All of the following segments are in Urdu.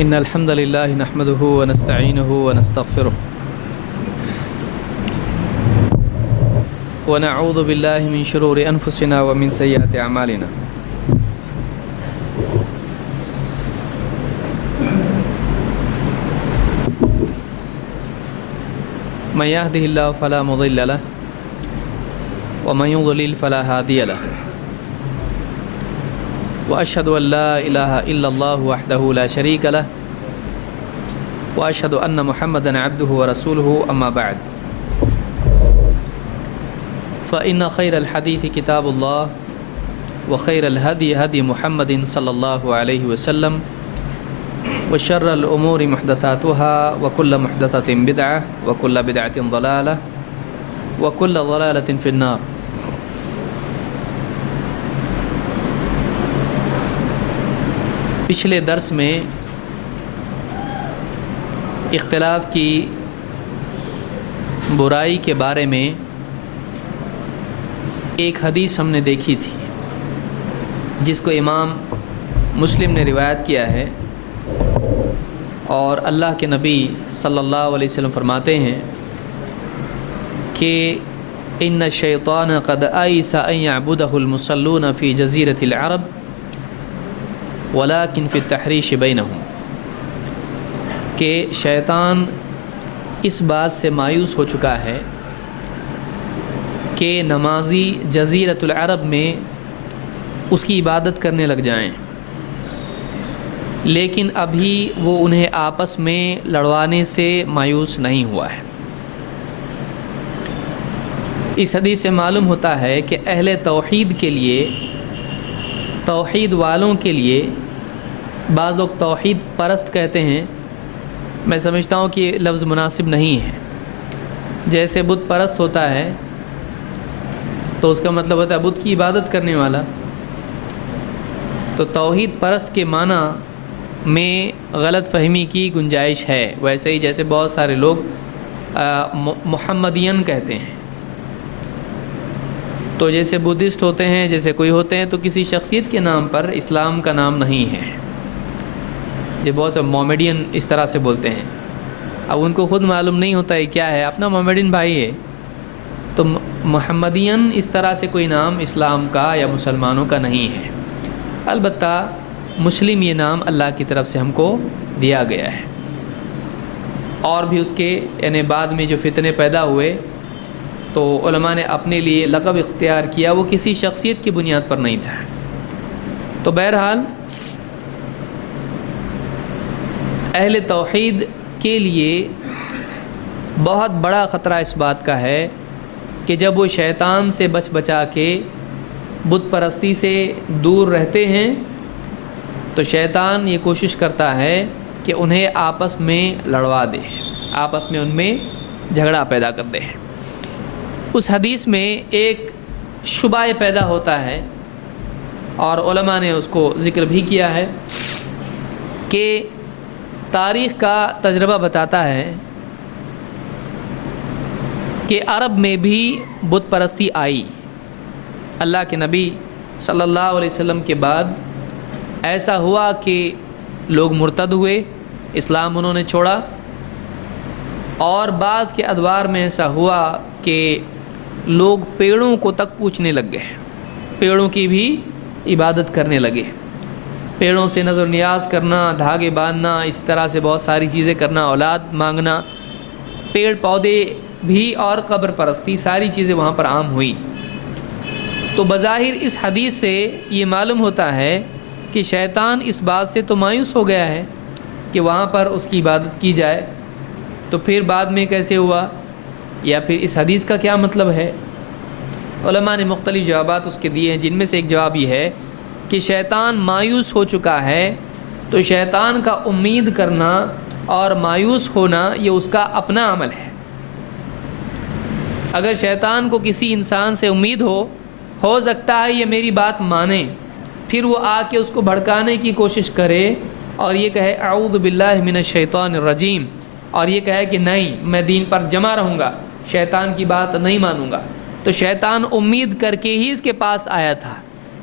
إن الحمد لله نحمده ونستعينه ونستغفره ونعوذ بالله من شرور أنفسنا ومن سيئات أعمالنا من يهده الله فلا مضل له ومن يضلل فلا هادي له وأشهد أن لا إله إلا الله وحده لا شريك له وأشهد أن محمدًا عبده ورسوله أما بعد فإن خير الحديث كتاب الله وخير الهدي هدي محمد صلى الله عليه وسلم وشر الأمور محدثاتها وكل محدثة بدعة وكل بدعة ضلالة وكل ضلالة في النار۔ پچھلے درس میں اختلاف کی برائی کے بارے میں ایک حدیث ہم نے دیکھی تھی جس کو امام مسلم نے روایت کیا ہے، اور اللہ کے نبی صلی اللہ علیہ وسلم فرماتے ہیں کہ ان الشیطان قد آئس ان یعبدہ المصلون فی جزیرۃ العرب ولیکن فی التحریش بینہم، کہ شیطان اس بات سے مایوس ہو چکا ہے کہ نمازی جزیرۃ العرب میں اس کی عبادت کرنے لگ جائیں، لیکن ابھی وہ انہیں آپس میں لڑوانے سے مایوس نہیں ہوا ہے۔ اس حدیث سے معلوم ہوتا ہے کہ اہل توحید کے لیے، توحید والوں کے لیے، بعض لوگ توحید پرست کہتے ہیں، میں سمجھتا ہوں کہ یہ لفظ مناسب نہیں ہے۔ جیسے بت پرست ہوتا ہے تو اس کا مطلب ہوتا ہے بت کی عبادت کرنے والا، تو توحید پرست کے معنی میں غلط فہمی کی گنجائش ہے۔ ویسے ہی جیسے بہت سارے لوگ محمدین کہتے ہیں، تو جیسے بدھسٹ ہوتے ہیں، جیسے کوئی ہوتے ہیں تو کسی شخصیت کے نام پر اسلام کا نام نہیں ہے۔ یہ بہت سے مومیڈین اس طرح سے بولتے ہیں، اب ان کو خود معلوم نہیں ہوتا ہے کیا ہے، اپنا مومیڈین بھائی ہے، تو محمدین اس طرح سے کوئی نام اسلام کا یا مسلمانوں کا نہیں ہے۔ البتہ مسلم یہ نام اللہ کی طرف سے ہم کو دیا گیا ہے، اور بھی اس کے یعنی بعد میں جو فتنے پیدا ہوئے تو علماء نے اپنے لیے لقب اختیار کیا، وہ کسی شخصیت کی بنیاد پر نہیں تھا۔ تو بہرحال اہل توحید کے لیے بہت بڑا خطرہ اس بات کا ہے کہ جب وہ شیطان سے بچا کے بت پرستی سے دور رہتے ہیں تو شیطان یہ کوشش کرتا ہے کہ انہیں آپس میں لڑوا دے، آپس میں ان میں جھگڑا پیدا کر دے۔ اس حدیث میں ایک شبہ پیدا ہوتا ہے، اور علماء نے اس کو ذکر بھی کیا ہے کہ تاریخ کا تجربہ بتاتا ہے کہ عرب میں بھی بت پرستی آئی۔ اللہ کے نبی صلی اللہ علیہ وسلم کے بعد ایسا ہوا کہ لوگ مرتد ہوئے، اسلام انہوں نے چھوڑا، اور بعد کے ادوار میں ایسا ہوا کہ لوگ پیڑوں کو تک پوجنے لگ گئے، پیڑوں کی بھی عبادت کرنے لگے، پیڑوں سے نظر نیاز کرنا، دھاگے باندھنا، اس طرح سے بہت ساری چیزیں کرنا، اولاد مانگنا، پیڑ پودے بھی، اور قبر پرستی، ساری چیزیں وہاں پر عام ہوئی۔ تو بظاہر اس حدیث سے یہ معلوم ہوتا ہے کہ شیطان اس بات سے تو مایوس ہو گیا ہے کہ وہاں پر اس کی عبادت کی جائے، تو پھر بعد میں کیسے ہوا، یا پھر اس حدیث کا کیا مطلب ہے؟ علماء نے مختلف جوابات اس کے دیے ہیں، جن میں سے ایک جواب یہ ہے کہ شیطان مایوس ہو چکا ہے، تو شیطان کا امید کرنا اور مایوس ہونا یہ اس کا اپنا عمل ہے۔ اگر شیطان کو کسی انسان سے امید ہو سکتا ہے یہ میری بات مانے، پھر وہ آ کے اس کو بھڑکانے کی کوشش کرے اور یہ کہے اعوذ باللہ من الشیطان الرجیم، اور یہ کہے کہ نہیں میں دین پر جمع رہوں گا، شیطان کی بات نہیں مانوں گا، تو شیطان امید کر کے ہی اس کے پاس آیا تھا،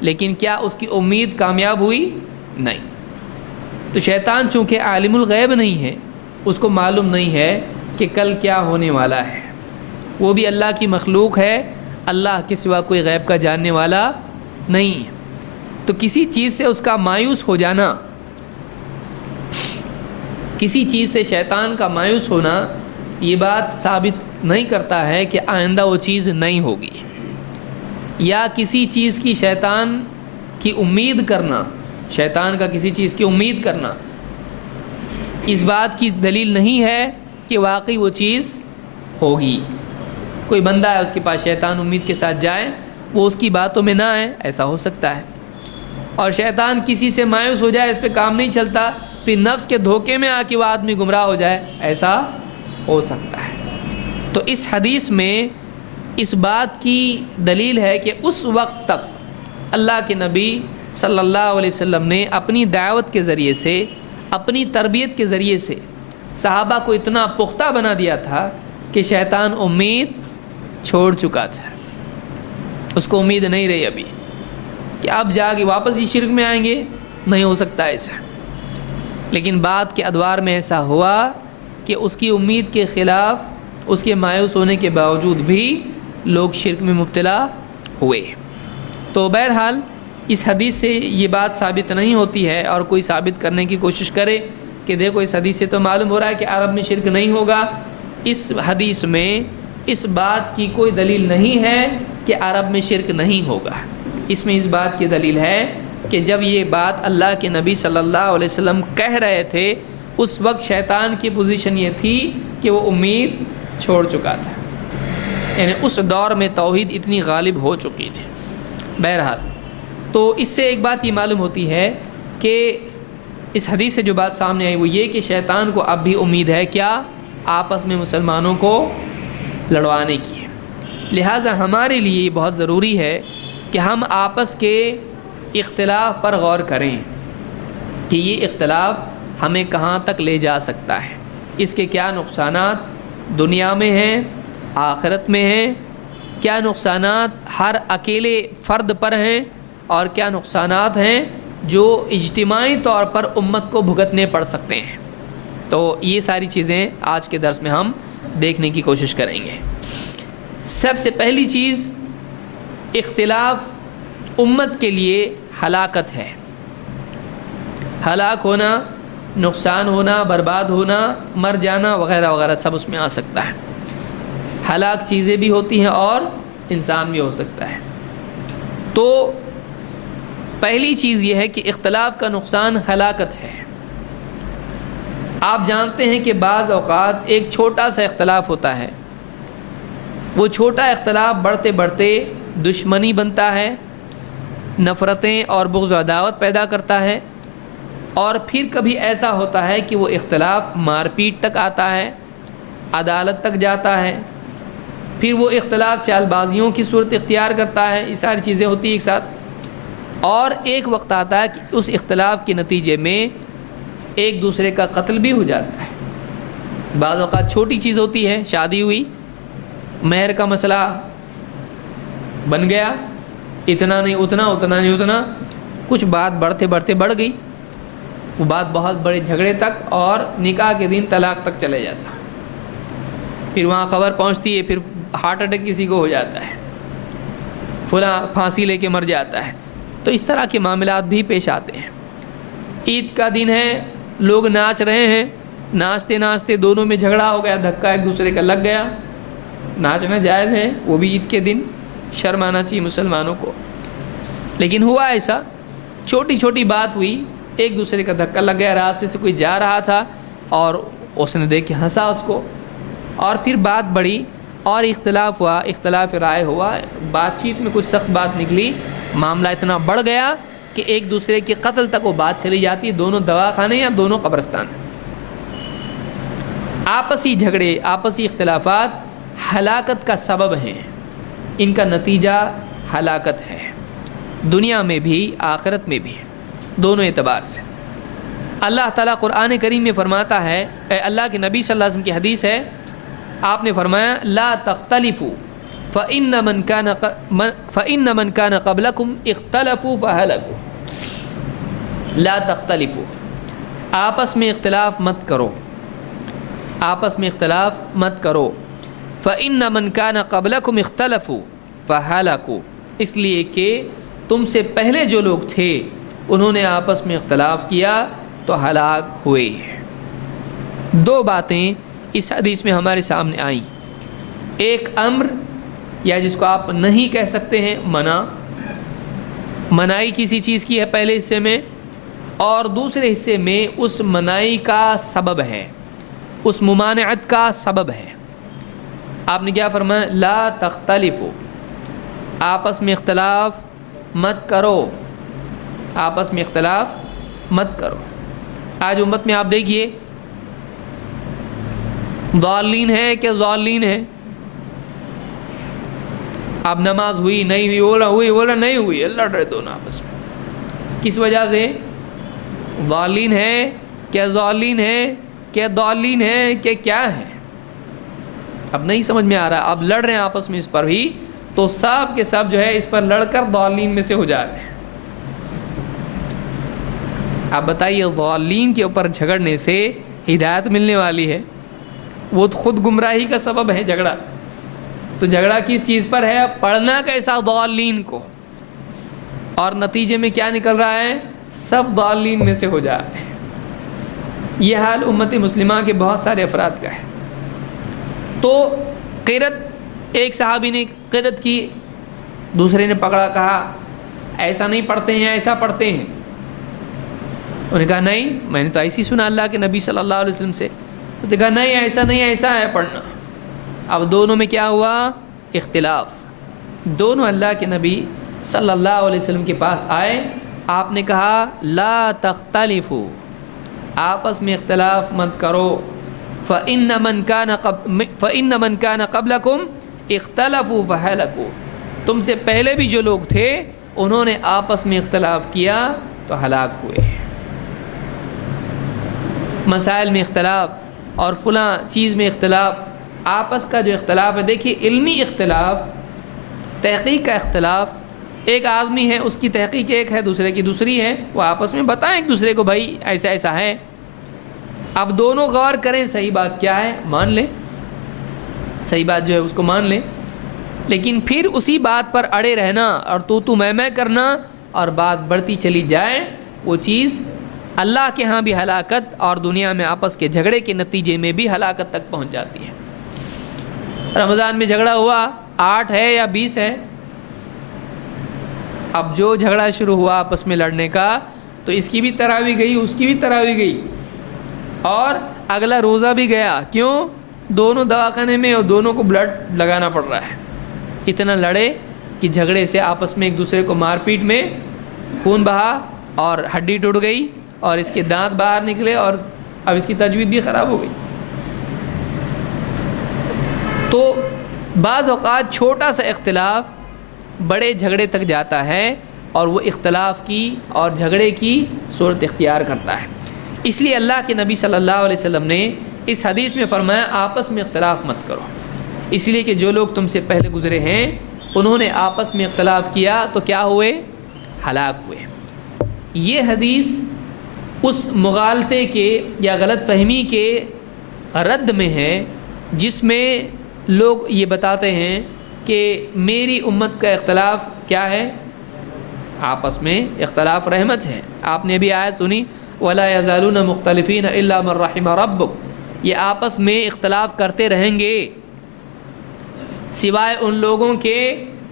لیکن کیا اس کی امید کامیاب ہوئی؟ نہیں۔ تو شیطان چونکہ عالم الغیب نہیں ہے، اس کو معلوم نہیں ہے کہ کل کیا ہونے والا ہے، وہ بھی اللہ کی مخلوق ہے، اللہ کے سوا کوئی غیب کا جاننے والا نہیں ہے۔ تو کسی چیز سے اس کا مایوس ہو جانا، کسی چیز سے شیطان کا مایوس ہونا، یہ بات ثابت نہیں کرتا ہے کہ آئندہ وہ چیز نہیں ہوگی، یا کسی چیز کی شیطان کی امید کرنا، شیطان کا کسی چیز کی امید کرنا، اس بات کی دلیل نہیں ہے کہ واقعی وہ چیز ہوگی۔ کوئی بندہ ہے، اس کے پاس شیطان امید کے ساتھ جائے، وہ اس کی باتوں میں نہ آئے، ایسا ہو سکتا ہے۔ اور شیطان کسی سے مایوس ہو جائے، اس پہ کام نہیں چلتا، پھر نفس کے دھوکے میں آ کے وہ آدمی گمراہ ہو جائے، ایسا ہو سکتا ہے۔ تو اس حدیث میں اس بات کی دلیل ہے کہ اس وقت تک اللہ کے نبی صلی اللہ علیہ وسلم نے اپنی دعوت کے ذریعے سے، اپنی تربیت کے ذریعے سے صحابہ کو اتنا پختہ بنا دیا تھا کہ شیطان امید چھوڑ چکا تھا، اس کو امید نہیں رہی ابھی کہ اب جا کے واپس ہی شرک میں آئیں گے، نہیں ہو سکتا ایسا۔ لیکن بعد کے ادوار میں ایسا ہوا کہ اس کی امید کے خلاف، اس کے مایوس ہونے کے باوجود بھی لوگ شرک میں مبتلا ہوئے۔ تو بہرحال اس حدیث سے یہ بات ثابت نہیں ہوتی ہے، اور کوئی ثابت کرنے کی کوشش کرے کہ دیکھو اس حدیث سے تو معلوم ہو رہا ہے کہ عرب میں شرک نہیں ہوگا، اس حدیث میں اس بات کی کوئی دلیل نہیں ہے کہ عرب میں شرک نہیں ہوگا۔ اس میں اس بات کی دلیل ہے کہ جب یہ بات اللہ کے نبی صلی اللہ علیہ وسلم کہہ رہے تھے، اس وقت شیطان کی پوزیشن یہ تھی کہ وہ امید چھوڑ چکا تھا، یعنی اس دور میں توحید اتنی غالب ہو چکی تھی۔ بہرحال تو اس سے ایک بات یہ معلوم ہوتی ہے کہ اس حدیث سے جو بات سامنے آئی وہ یہ کہ شیطان کو اب بھی امید ہے کیا؟ آپس میں مسلمانوں کو لڑوانے کی ہے۔ لہٰذا ہمارے لیے بہت ضروری ہے کہ ہم آپس کے اختلاف پر غور کریں کہ یہ اختلاف ہمیں کہاں تک لے جا سکتا ہے، اس کے کیا نقصانات دنیا میں ہیں، آخرت میں ہیں، کیا نقصانات ہر اکیلے فرد پر ہیں، اور کیا نقصانات ہیں جو اجتماعی طور پر امت کو بھگتنے پڑ سکتے ہیں۔ تو یہ ساری چیزیں آج کے درس میں ہم دیکھنے کی کوشش کریں گے۔ سب سے پہلی چیز، اختلاف امت کے لیے ہلاکت ہے۔ ہلاک ہونا، نقصان ہونا، برباد ہونا، مر جانا وغیرہ وغیرہ سب اس میں آ سکتا ہے۔ ہلاک چیزیں بھی ہوتی ہیں اور انسان بھی ہو سکتا ہے۔ تو پہلی چیز یہ ہے کہ اختلاف کا نقصان ہلاکت ہے۔ آپ جانتے ہیں کہ بعض اوقات ایک چھوٹا سا اختلاف ہوتا ہے، وہ چھوٹا اختلاف بڑھتے بڑھتے دشمنی بنتا ہے، نفرتیں اور بغض و عداوت پیدا کرتا ہے، اور پھر کبھی ایسا ہوتا ہے کہ وہ اختلاف مار پیٹ تک آتا ہے، عدالت تک جاتا ہے، پھر وہ اختلاف چال بازیوں کی صورت اختیار کرتا ہے۔ یہ ساری چیزیں ہوتی ہیں ایک ساتھ، اور ایک وقت آتا ہے کہ اس اختلاف کے نتیجے میں ایک دوسرے کا قتل بھی ہو جاتا ہے۔ بعض اوقات چھوٹی چیز ہوتی ہے، شادی ہوئی، مہر کا مسئلہ بن گیا، اتنا نہیں اتنا، اتنا نہیں اتنا، کچھ بات بڑھتے بڑھتے بڑھ گئی، وہ بات بہت بڑے جھگڑے تک اور نکاح کے دن طلاق تک چلے جاتا ہے۔ پھر وہاں خبر پہنچتی ہے، پھر ہارٹ اٹیک کسی کو ہو جاتا ہے، فلاں پھانسی لے کے مر جاتا ہے۔ تو اس طرح کے معاملات بھی پیش آتے ہیں۔ عید کا دن ہے، لوگ ناچ رہے ہیں، ناچتے ناچتے دونوں میں جھگڑا ہو گیا، دھکا ایک دوسرے کا لگ گیا۔ ناچنا جائز ہے، وہ بھی عید کے دن، شرم آنا چاہیے مسلمانوں کو، لیکن ہوا ایسا، چھوٹی چھوٹی بات ہوئی، ایک دوسرے کا دھکا لگ گیا، راستے سے کوئی جا رہا تھا اور اس نے دیکھ کے ہنسا اس کو، اور پھر بات بڑھی اور اختلاف ہوا، اختلاف رائے ہوا، بات چیت میں کچھ سخت بات نکلی، معاملہ اتنا بڑھ گیا کہ ایک دوسرے کے قتل تک وہ بات چلی جاتی، دونوں دواخانے یا دونوں قبرستان۔ آپسی جھگڑے، آپسی اختلافات ہلاکت کا سبب ہیں، ان کا نتیجہ ہلاکت ہے، دنیا میں بھی آخرت میں بھی، دونوں اعتبار سے۔ اللہ تعالیٰ قرآن کریم میں فرماتا ہے، اللہ کے نبی صلی اللہ علیہ وسلم کی حدیث ہے، آپ نے فرمایا لا تختلفوا فإن من كان قبلكم اختلفوا فهلكوا۔ لا تختلفوا، آپس میں اختلاف مت کرو، آپس میں اختلاف مت کرو۔ فَإِنَّ مَنْ كَانَ قَبْلَكُمْ اخْتَلَفُوا فَهَلَكُوا، اس لیے کہ تم سے پہلے جو لوگ تھے انہوں نے آپس میں اختلاف کیا تو ہلاک ہوئے۔ دو باتیں اس حدیث میں ہمارے سامنے آئیں، ایک امر یا جس کو آپ نہیں کہہ سکتے ہیں، منائی کسی چیز کی ہے پہلے حصے میں، اور دوسرے حصے میں اس منائی کا سبب ہے، اس ممانعت کا سبب ہے۔ آپ نے کیا فرمایا؟ لا تختلفوا، آپس میں اختلاف مت کرو، آپس میں اختلاف مت کرو۔ آج امت میں آپ دیکھیے ضالین ہے کہ ضالین ہے، اب نماز ہوئی نہیں ہوئی، بولا نہیں ہوئی، اللہ ڈرے دونوں آپس میں، کس وجہ سے؟ ضالین ہے کہ ضالین ہے کہ ضالین ہے کہ کیا ہے؟ اب نہیں سمجھ میں آ رہا، اب لڑ رہے ہیں آپس میں اس پر بھی، تو سب کے سب جو ہے اس پر لڑ کر ضالین میں سے ہو جا رہے ہیں۔ آپ بتائیے ضالین کے اوپر جھگڑنے سے ہدایت ملنے والی ہے؟ وہ خود گمراہی کا سبب ہے جھگڑا۔ تو جھگڑا کس چیز پر ہے؟ پڑھنا کیسا ضالین کو، اور نتیجے میں کیا نکل رہا ہے؟ سب ضالین میں سے ہو جا رہے ہیں۔ یہ حال امت مسلمہ کے بہت سارے افراد کا ہے۔ تو قرت، ایک صحابی نے قرت کی، دوسرے نے پکڑا، کہا ایسا نہیں پڑھتے ہیں، ایسا پڑھتے ہیں۔ انہوں نے کہا نہیں، میں نے تو ایسی سنا اللہ کے نبی صلی اللہ علیہ وسلم سے۔ اس نے کہا نہیں، ایسا نہیں، ایسا ہے پڑھنا۔ اب دونوں میں کیا ہوا؟ اختلاف۔ دونوں اللہ کے نبی صلی اللہ علیہ وسلم کے پاس آئے، آپ نے کہا لا تختلفوا، آپس میں اختلاف مت کرو۔ فَإِنَّ مَنْ كَانَ قَبْلَكُمْ اخْتَلَفُوا فَهَلَكُوا، تم سے پہلے بھی جو لوگ تھے انہوں نے آپس میں اختلاف کیا تو ہلاک ہوئے۔ مسائل میں اختلاف اور فلاں چیز میں اختلاف، آپس کا جو اختلاف ہے، دیکھیے علمی اختلاف، تحقیق کا اختلاف، ایک آدمی ہے اس کی تحقیق ایک ہے، دوسرے کی دوسری ہے، وہ آپس میں بتائیں ایک دوسرے کو بھائی ایسا ایسا ہے۔ اب دونوں غور کریں صحیح بات کیا ہے، مان لیں، صحیح بات جو ہے اس کو مان لیں، لیکن پھر اسی بات پر اڑے رہنا اور تو میں کرنا اور بات بڑھتی چلی جائے، وہ چیز اللہ کے ہاں بھی ہلاکت اور دنیا میں آپس کے جھگڑے کے نتیجے میں بھی ہلاکت تک پہنچ جاتی ہے۔ رمضان میں جھگڑا ہوا، 8 ہے یا 20 ہے، اب جو جھگڑا شروع ہوا آپس میں لڑنے کا، تو اس کی بھی تراویح گئی، اس کی بھی تراویح گئی، اور اگلا روزہ بھی گیا۔ کیوں؟ دونوں دواخانے میں اور دونوں کو بلڈ لگانا پڑ رہا ہے۔ اتنا لڑے کہ جھگڑے سے آپس میں ایک دوسرے کو مار پیٹ میں خون بہا اور ہڈی ٹوٹ گئی اور اس کے دانت باہر نکلے اور اب اس کی تجوید بھی خراب ہو گئی۔ تو بعض اوقات چھوٹا سا اختلاف بڑے جھگڑے تک جاتا ہے اور وہ اختلاف کی اور جھگڑے کی صورت اختیار کرتا ہے۔ اس لیے اللہ کے نبی صلی اللہ علیہ وسلم نے اس حدیث میں فرمایا آپس میں اختلاف مت کرو، اس لیے کہ جو لوگ تم سے پہلے گزرے ہیں انہوں نے آپس میں اختلاف کیا تو کیا ہوئے؟ ہلاک ہوئے۔ یہ حدیث اس مغالطے کے یا غلط فہمی کے رد میں ہے جس میں لوگ یہ بتاتے ہیں کہ میری امت کا اختلاف کیا ہے؟ آپس میں اختلاف رحمت ہے۔ آپ نے بھی آیت سنی وَلَا يَزَالُونَ مُخْتَلِفِينَ إِلَّا مَنْ رَحِمَ رَبُّكَ، یہ آپس میں اختلاف کرتے رہیں گے سوائے ان لوگوں کے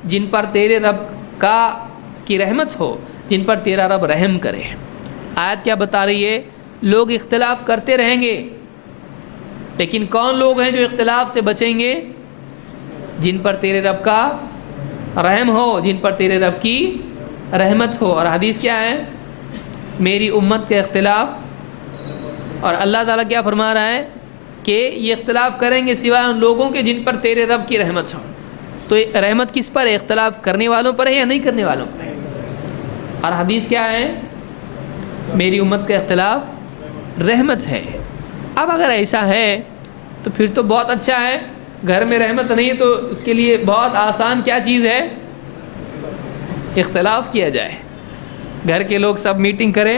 جن پر تیرے رب کی رحمت ہو، جن پر تیرا رب رحم کرے۔ آیت کیا بتا رہی ہے؟ لوگ اختلاف کرتے رہیں گے، لیکن کون لوگ ہیں جو اختلاف سے بچیں گے؟ جن پر تیرے رب کا رحم ہو، جن پر تیرے رب کی رحمت ہو۔ اور حدیث کیا ہے؟ میری امت کے اختلاف، اور اللہ تعالیٰ کیا فرما رہا ہے کہ یہ اختلاف کریں گے سوائے ان لوگوں کے جن پر تیرے رب کی رحمت ہو۔ تو رحمت کس پر ہے؟ اختلاف کرنے والوں پر ہے یا نہیں کرنے والوں پر ہے؟ اور حدیث کیا ہے؟ میری امت کا اختلاف رحمت ہے۔ اب اگر ایسا ہے تو پھر تو بہت اچھا ہے، گھر میں رحمت نہیں ہے تو اس کے لیے بہت آسان کیا چیز ہے؟ اختلاف کیا جائے، گھر کے لوگ سب میٹنگ کریں،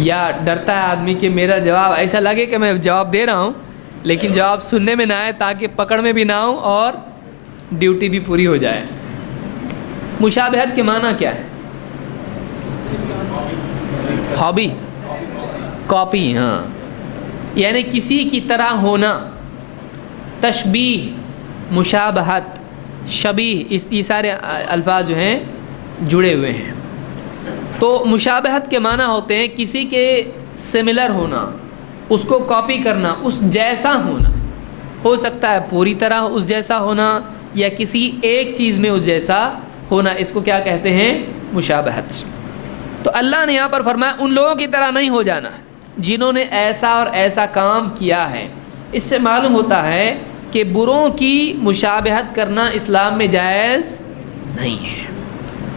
یا ڈرتا ہے آدمی کہ میرا جواب ایسا لگے کہ میں جواب دے رہا ہوں لیکن جواب سننے میں نہ آئے تاکہ پکڑ میں بھی نہ ہوں اور ڈیوٹی بھی پوری ہو جائے۔ مشابہت کے معنی کیا ہے؟ ہابی، کاپی، ہاں، یعنی کسی کی طرح ہونا۔ تشبیہ، مشابہت، شبیہ، یہ سارے الفاظ جو ہیں جڑے ہوئے ہیں۔ تو مشابہت کے معنی ہوتے ہیں کسی کے سملر ہونا، اس کو کاپی کرنا، اس جیسا ہونا۔ ہو سکتا ہے پوری طرح اس جیسا ہونا یا کسی ایک چیز میں اس جیسا ہونا، اس کو کیا کہتے ہیں؟ مشابہت۔ تو اللہ نے یہاں پر فرمایا ان لوگوں کی طرح نہیں ہو جانا جنہوں نے ایسا اور ایسا کام کیا ہے۔ اس سے معلوم ہوتا ہے کہ بروں کی مشابہت کرنا اسلام میں جائز نہیں ہے۔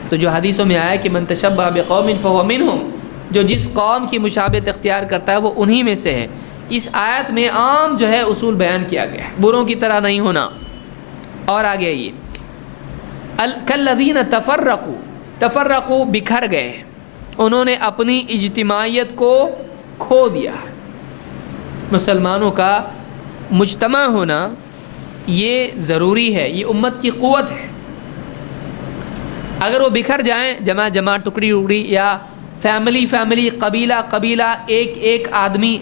تو جو حدیثوں میں آیا کہ من تشبہ بقوم فہو منہم، جو جس قوم کی مشابہت اختیار کرتا ہے وہ انہی میں سے ہے۔ اس آیت میں عام جو ہے اصول بیان کیا گیا ہے، بروں کی طرح نہیں ہونا۔ اور آگے یہ کالذین تفرقوا بکھر گئے، انہوں نے اپنی اجتماعیت کو کھو دیا۔ مسلمانوں کا مجتمع ہونا یہ ضروری ہے، یہ امت کی قوت ہے۔ اگر وہ بکھر جائیں، جمع ٹکڑی یا فیملی، قبیلہ، ایک آدمی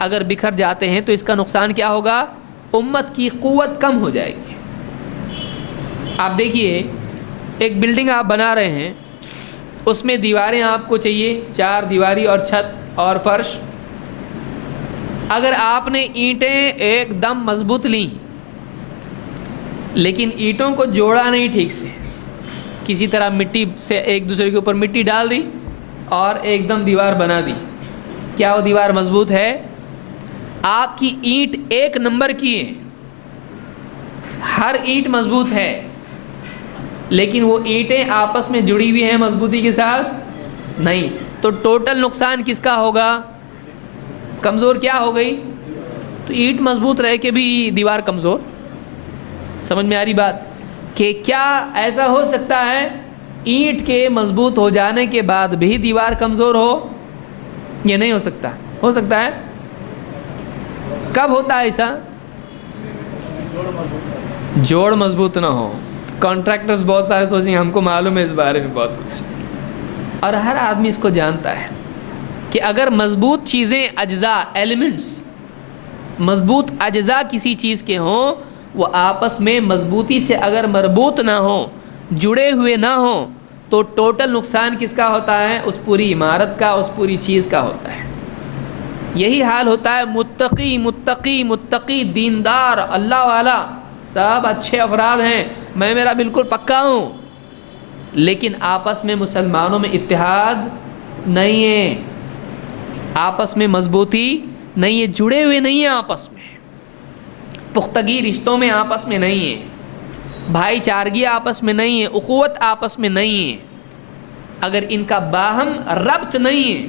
اگر بکھر جاتے ہیں تو اس کا نقصان کیا ہوگا؟ امت کی قوت کم ہو جائے گی۔ آپ دیکھیے ایک بلڈنگ آپ بنا رہے ہیں، اس میں دیواریں آپ کو چاہیے 4 دیواری اور چھت اور فرش۔ اگر آپ نے اینٹیں ایک دم مضبوط لیں لیکن اینٹوں کو جوڑا نہیں ٹھیک سے، کسی طرح مٹی سے ایک دوسرے کے اوپر مٹی ڈال دی اور ایک دم دیوار بنا دی، کیا وہ دیوار مضبوط ہے؟ آپ کی اینٹ 1 نمبر کی ہے، ہر اینٹ مضبوط ہے، لیکن وہ اینٹیں آپس میں جڑی ہوئی ہیں مضبوطی کے ساتھ نہیں، تو ٹوٹل نقصان کس کا ہوگا؟ کمزور کیا ہو گئی؟ تو اینٹ مضبوط رہ کے بھی دیوار کمزور۔ سمجھ میں آ رہی بات کہ کیا ایسا ہو سکتا ہے اینٹ کے مضبوط ہو جانے کے بعد بھی دیوار کمزور ہو؟ یہ نہیں ہو سکتا۔ ہو سکتا ہے؟ کب ہوتا ہے ایسا؟ جوڑ مضبوط نہ ہو۔ کانٹریکٹرز بہت سارے سوچیں گے ہم کو معلوم ہے اس بارے میں بہت کچھ، اور ہر آدمی اس کو جانتا ہے کہ اگر مضبوط چیزیں، اجزاء، ایلیمنٹس، مضبوط اجزاء کسی چیز کے ہوں، وہ آپس میں مضبوطی سے اگر مربوط نہ ہوں، جڑے ہوئے نہ ہوں، تو ٹوٹل نقصان کس کا ہوتا ہے؟ اس پوری عمارت کا، اس پوری چیز کا ہوتا ہے۔ یہی حال ہوتا ہے متقی، دیندار، اللہ والا، سب اچھے افراد ہیں، میرا بالکل پکا ہوں، لیکن آپس میں مسلمانوں میں اتحاد نہیں ہے، آپس میں مضبوطی نہیں ہے، جڑے ہوئے نہیں ہیں، آپس میں پختگی رشتوں میں آپس میں نہیں ہے، بھائی چارگی آپس میں نہیں ہے، اخوت آپس میں نہیں ہے۔ اگر ان کا باہم ربط نہیں ہے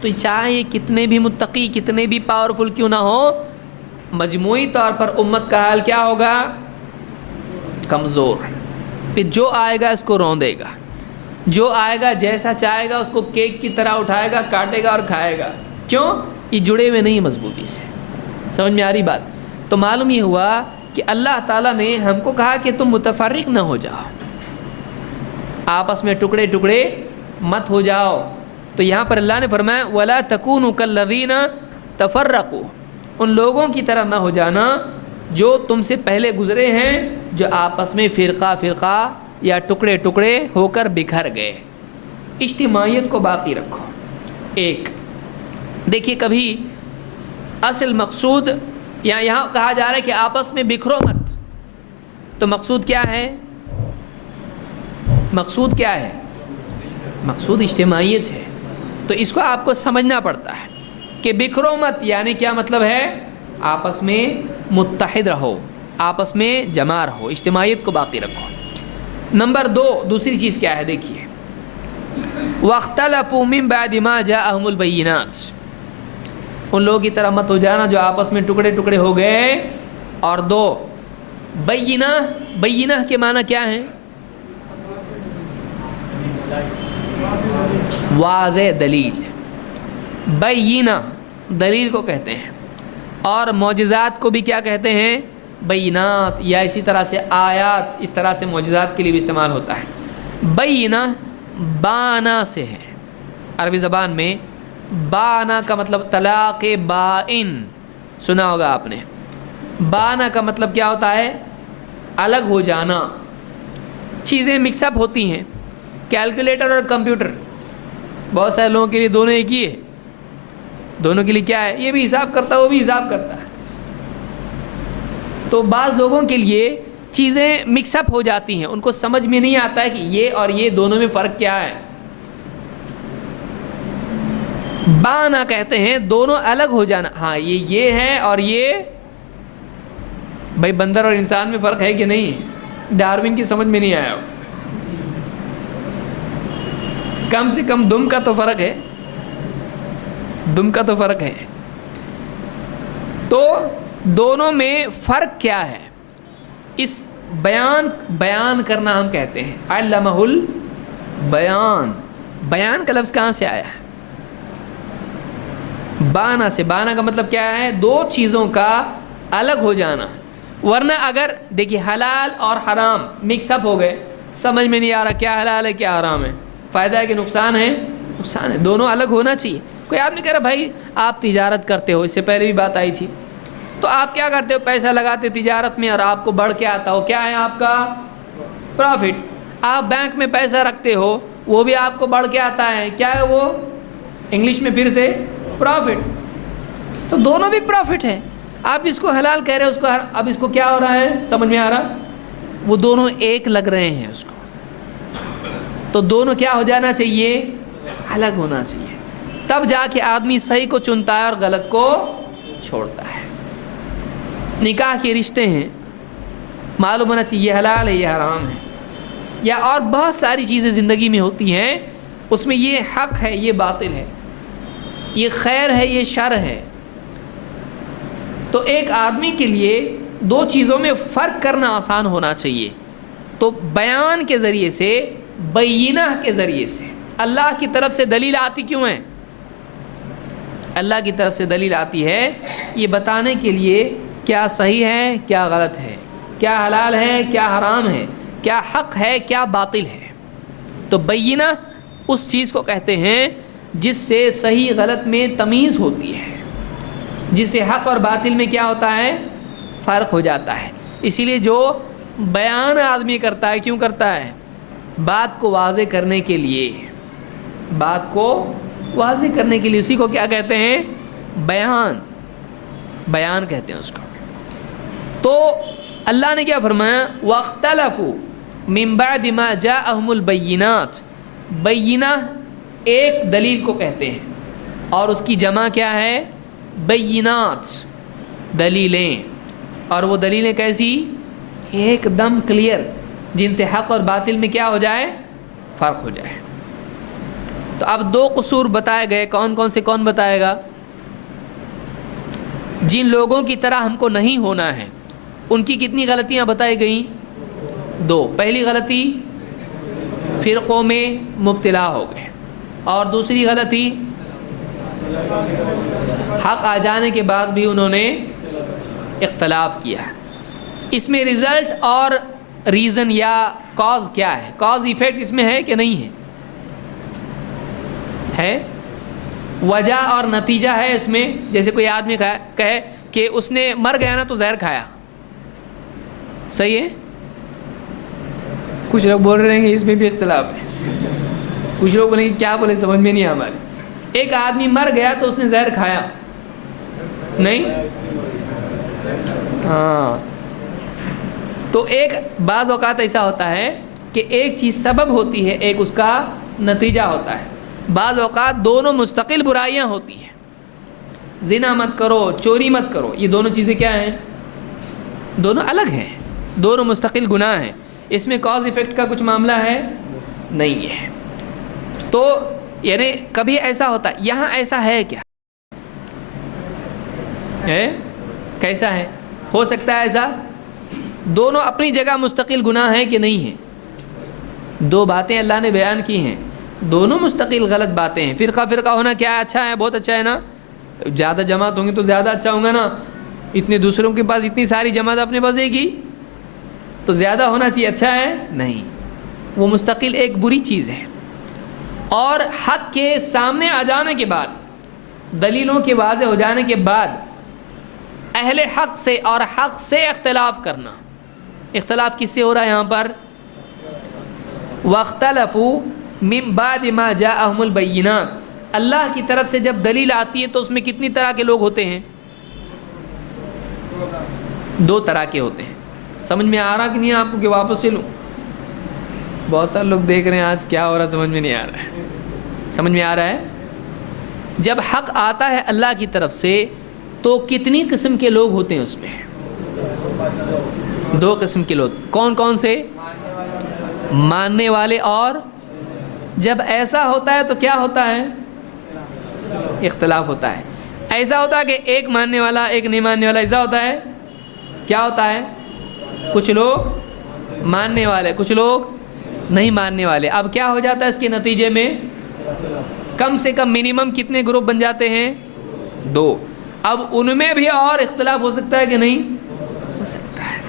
تو چاہے یہ کتنے بھی متقی، کتنے بھی پاورفل کیوں نہ ہو، مجموعی طور پر امت کا حال کیا ہوگا؟ کمزور۔ پھر جو آئے گا اس کو روندے گا، جو آئے گا جیسا چاہے گا اس کو کیک کی طرح اٹھائے گا، کاٹے گا اور کھائے گا۔ کیوں؟ یہ جڑے ہوئے نہیں مضبوطی سے۔ سمجھ میں آ رہی بات؟ تو معلوم یہ ہوا کہ اللہ تعالیٰ نے ہم کو کہا کہ تم متفرق نہ ہو جاؤ، آپس میں ٹکڑے مت ہو جاؤ۔ تو یہاں پر اللہ نے فرمایا وَلَا تَكُونُوا كَالَّذِينَ تَفَرَّقُوا، ان لوگوں کی طرح نہ ہو جانا جو تم سے پہلے گزرے ہیں، جو آپس میں فرقہ یا ٹکڑے ہو کر بکھر گئے۔ اجتماعیت کو باقی رکھو۔ ایک دیکھیے، کبھی اصل مقصود یہاں کہا جا رہا ہے کہ آپس میں بکھرو مت، تو مقصود کیا ہے؟ مقصود کیا ہے؟ مقصود اجتماعیت ہے۔ تو اس کو آپ کو سمجھنا پڑتا ہے کہ بکھرو مت یعنی کیا مطلب ہے؟ آپس میں متحد رہو، آپس میں جمع رہو، اجتماعیت کو باقی رکھو۔ نمبر 2، دوسری چیز کیا ہے؟ دیکھیے وَاخْتَلَفُوا مِن بَعْدِ مَا جَاءَهُمُ الْبَيِّنَاتُ، ان لوگوں کی طرح مت ہو جانا جو آپس میں ٹکڑے ہو گئے۔ اور 2، بینہ کے معنی کیا ہیں؟ واضح دلیل۔ بینہ دلیل کو کہتے ہیں، اور معجزات کو بھی کیا کہتے ہیں؟ بینات، یا اسی طرح سے آیات، اس طرح سے معجزات کے لیے بھی استعمال ہوتا ہے۔ بینہ بانا سے ہے، عربی زبان میں بانا کا مطلب طلاق بائن سنا ہوگا آپ نے۔ بانا کا مطلب کیا ہوتا ہے؟ الگ ہو جانا، چیزیں مکس اپ ہوتی ہیں۔ کیلکولیٹر اور کمپیوٹر بہت سارے لوگوں کے لیے دونوں ایک ہی ہے، دونوں کے لیے کیا ہے؟ یہ بھی حساب کرتا ہے، وہ بھی حساب کرتا ہے۔ تو بعض لوگوں کے لیے چیزیں مکس اپ ہو جاتی ہیں، ان کو سمجھ میں نہیں آتا ہے کہ یہ اور یہ دونوں میں فرق کیا ہے۔ بانا کہتے ہیں دونوں الگ ہو جانا، ہاں یہ ہے اور یہ، بھائی بندر اور انسان میں فرق ہے کہ نہیں؟ ڈارون کی سمجھ میں نہیں آیا، کم سے کم دم کا تو فرق ہے، دم کا تو فرق ہے۔ تو دونوں میں فرق کیا ہے؟ اس بیان کرنا ہم کہتے ہیں علمہ البیان۔ بیان کا لفظ کہاں سے آیا ہے؟ بانا سے۔ بانا کا مطلب کیا ہے؟ دو چیزوں کا الگ ہو جانا۔ ورنہ اگر دیکھیے حلال اور حرام مکس اپ ہو گئے، سمجھ میں نہیں آ رہا کیا حلال ہے کیا حرام ہے، فائدہ ہے کہ نقصان ہے؟ نقصان ہے۔ دونوں الگ ہونا چاہیے۔ کوئی آدمی کہہ رہا بھائی آپ تجارت کرتے ہو، اس سے پہلے بھی بات آئی تھی، تو آپ کیا کرتے ہو؟ پیسہ لگاتے تجارت میں اور آپ کو بڑھ کے آتا ہو، کیا ہے آپ کا؟ پروفٹ۔ آپ بینک میں پیسہ رکھتے ہو، وہ بھی آپ کو بڑھ کے آتا ہے، کیا ہے وہ؟ انگلش میں پھر سے پروفٹ۔ تو دونوں بھی پروفٹ ہے۔ آپ اس کو حلال کہہ رہے ہیں، اس کو اب اس کو کیا ہو رہا ہے؟ سمجھ میں آ رہا؟ وہ دونوں ایک لگ رہے ہیں اس کو، تو دونوں کیا ہو جانا چاہیے؟ الگ ہونا چاہیے، تب جا کے آدمی صحیح کو چنتا ہے اور غلط کو چھوڑتا ہے۔ نکاح کے رشتے ہیں، معلوم ہونا چاہیے یہ حلال ہے یہ حرام ہے، یا اور بہت ساری چیزیں زندگی میں ہوتی ہیں، اس میں یہ حق ہے یہ باطل ہے، یہ خیر ہے یہ شر ہے۔ تو ایک آدمی کے لیے دو چیزوں میں فرق کرنا آسان ہونا چاہیے، تو بیان کے ذریعے سے، بینہ کے ذریعے سے اللہ کی طرف سے دلیل آتی کیوں ہے؟ اللہ کی طرف سے دلیل آتی ہے یہ بتانے کے لیے کیا صحیح ہے کیا غلط ہے، کیا حلال ہے کیا حرام ہے، کیا حق ہے کیا باطل ہے۔ تو بینہ اس چیز کو کہتے ہیں جس سے صحیح غلط میں تمیز ہوتی ہے، جس سے حق اور باطل میں کیا ہوتا ہے؟ فرق ہو جاتا ہے۔ اسی لیے جو بیان آدمی کرتا ہے کیوں کرتا ہے؟ بات کو واضح کرنے کے لیے، بات کو واضح کرنے کے لیے، اسی کو کیا کہتے ہیں؟ بیان، بیان کہتے ہیں اس کو۔ تو اللہ نے کیا فرمایا؟ وَاخْتَلَفُوا مِن بَعْدِ مَا جَاءَهُمُ الْبَيِّنَاتُ۔ بینہ ایک دلیل کو کہتے ہیں، اور اس کی جمع کیا ہے؟ بینات، دلیلیں۔ اور وہ دلیلیں کیسی؟ ایک دم کلیئر، جن سے حق اور باطل میں کیا ہو جائے؟ فرق ہو جائے۔ تو اب دو قصور بتائے گئے، کون کون سے؟ کون بتائے گا؟ جن لوگوں کی طرح ہم کو نہیں ہونا ہے، ان کی کتنی غلطیاں بتائی گئیں؟ دو۔ پہلی غلطی فرقوں میں مبتلا ہو گئے، اور دوسری غلطی حق آ جانے کے بعد بھی انہوں نے اختلاف کیا۔ اس میں رزلٹ اور ریزن یا کاز کیا ہے؟ کاز ایفیکٹ اس میں ہے کہ نہیں ہے؟ ہے، وجہ اور نتیجہ ہے اس میں۔ جیسے کوئی آدمی کہے کہ اس نے مر گیا نا تو زہر کھایا، صحیح ہے؟ کچھ لوگ بول رہے ہیں کہ اس میں بھی اختلاف ہے، کچھ لوگ بولیں کیا بولے سمجھ میں نہیں ہمارے۔ ایک آدمی مر گیا تو اس نے زہر کھایا نہیں؟ ہاں، تو ایک بعض اوقات ایسا ہوتا ہے کہ ایک چیز سبب ہوتی ہے، ایک اس کا نتیجہ ہوتا ہے۔ بعض اوقات دونوں مستقل برائیاں ہوتی ہیں، زنا مت کرو چوری مت کرو، یہ دونوں چیزیں کیا ہیں؟ دونوں الگ ہیں، دونوں مستقل گناہ ہیں، اس میں کاز ایفیکٹ کا کچھ معاملہ ہے نہیں ہے۔ تو یعنی کبھی ایسا ہوتا ہے، یہاں ایسا ہے کیا ہے؟ کیسا ہے؟ ہو سکتا ہے ایسا؟ دونوں اپنی جگہ مستقل گناہ ہیں کہ نہیں ہیں؟ دو باتیں اللہ نے بیان کی ہیں، دونوں مستقل غلط باتیں ہیں. فرقہ فرقہ ہونا کیا ہے؟ اچھا ہے، بہت اچھا ہے نا. زیادہ جماعت ہوں گی تو زیادہ اچھا ہوگا نا. اتنے دوسروں کے پاس اتنی ساری جماعت اپنے پاس ایک ہی تو زیادہ ہونا چاہیے. اچھا ہے نہیں، وہ مستقل ایک بری چیز ہے. اور حق کے سامنے آ جانے کے بعد، دلیلوں کے واضح ہو جانے کے بعد اہل حق سے اور حق سے اختلاف کرنا. اختلاف کس سے ہو رہا ہے یہاں پر؟ وَاخْتَلَفُوا مِن بَعْدِ مَا جَاءَهُمُ الْبَيِّنَاتُ. اللہ کی طرف سے جب دلیل آتی ہے تو اس میں کتنی طرح کے لوگ ہوتے ہیں؟ 2 طرح کے ہوتے ہیں. سمجھ میں آ رہا کہ نہیں آپ کو کہ واپس سے لوں؟ بہت سارے لوگ دیکھ رہے ہیں آج کیا ہو رہا سمجھ میں نہیں آ رہا ہے. سمجھ میں آ رہا ہے؟ جب حق آتا ہے اللہ کی طرف سے تو کتنی قسم کے لوگ ہوتے ہیں اس میں؟ 2 قسم کے لوگ. کون کون سے؟ ماننے والے. اور جب ایسا ہوتا ہے تو کیا ہوتا ہے؟ اختلاف ہوتا ہے. ایسا ہوتا ہے کہ ایک ماننے والا ایک نہیں ماننے والا. ایسا ہوتا ہے کیا ہوتا ہے؟ کچھ لوگ ماننے والے کچھ لوگ نہیں ماننے والے. اب کیا ہو جاتا ہے اس کے نتیجے میں؟ کم سے کم منیمم کتنے گروپ بن جاتے ہیں؟ 2. اب ان میں بھی اور اختلاف ہو سکتا ہے کہ نہیں ہو سکتا ہے.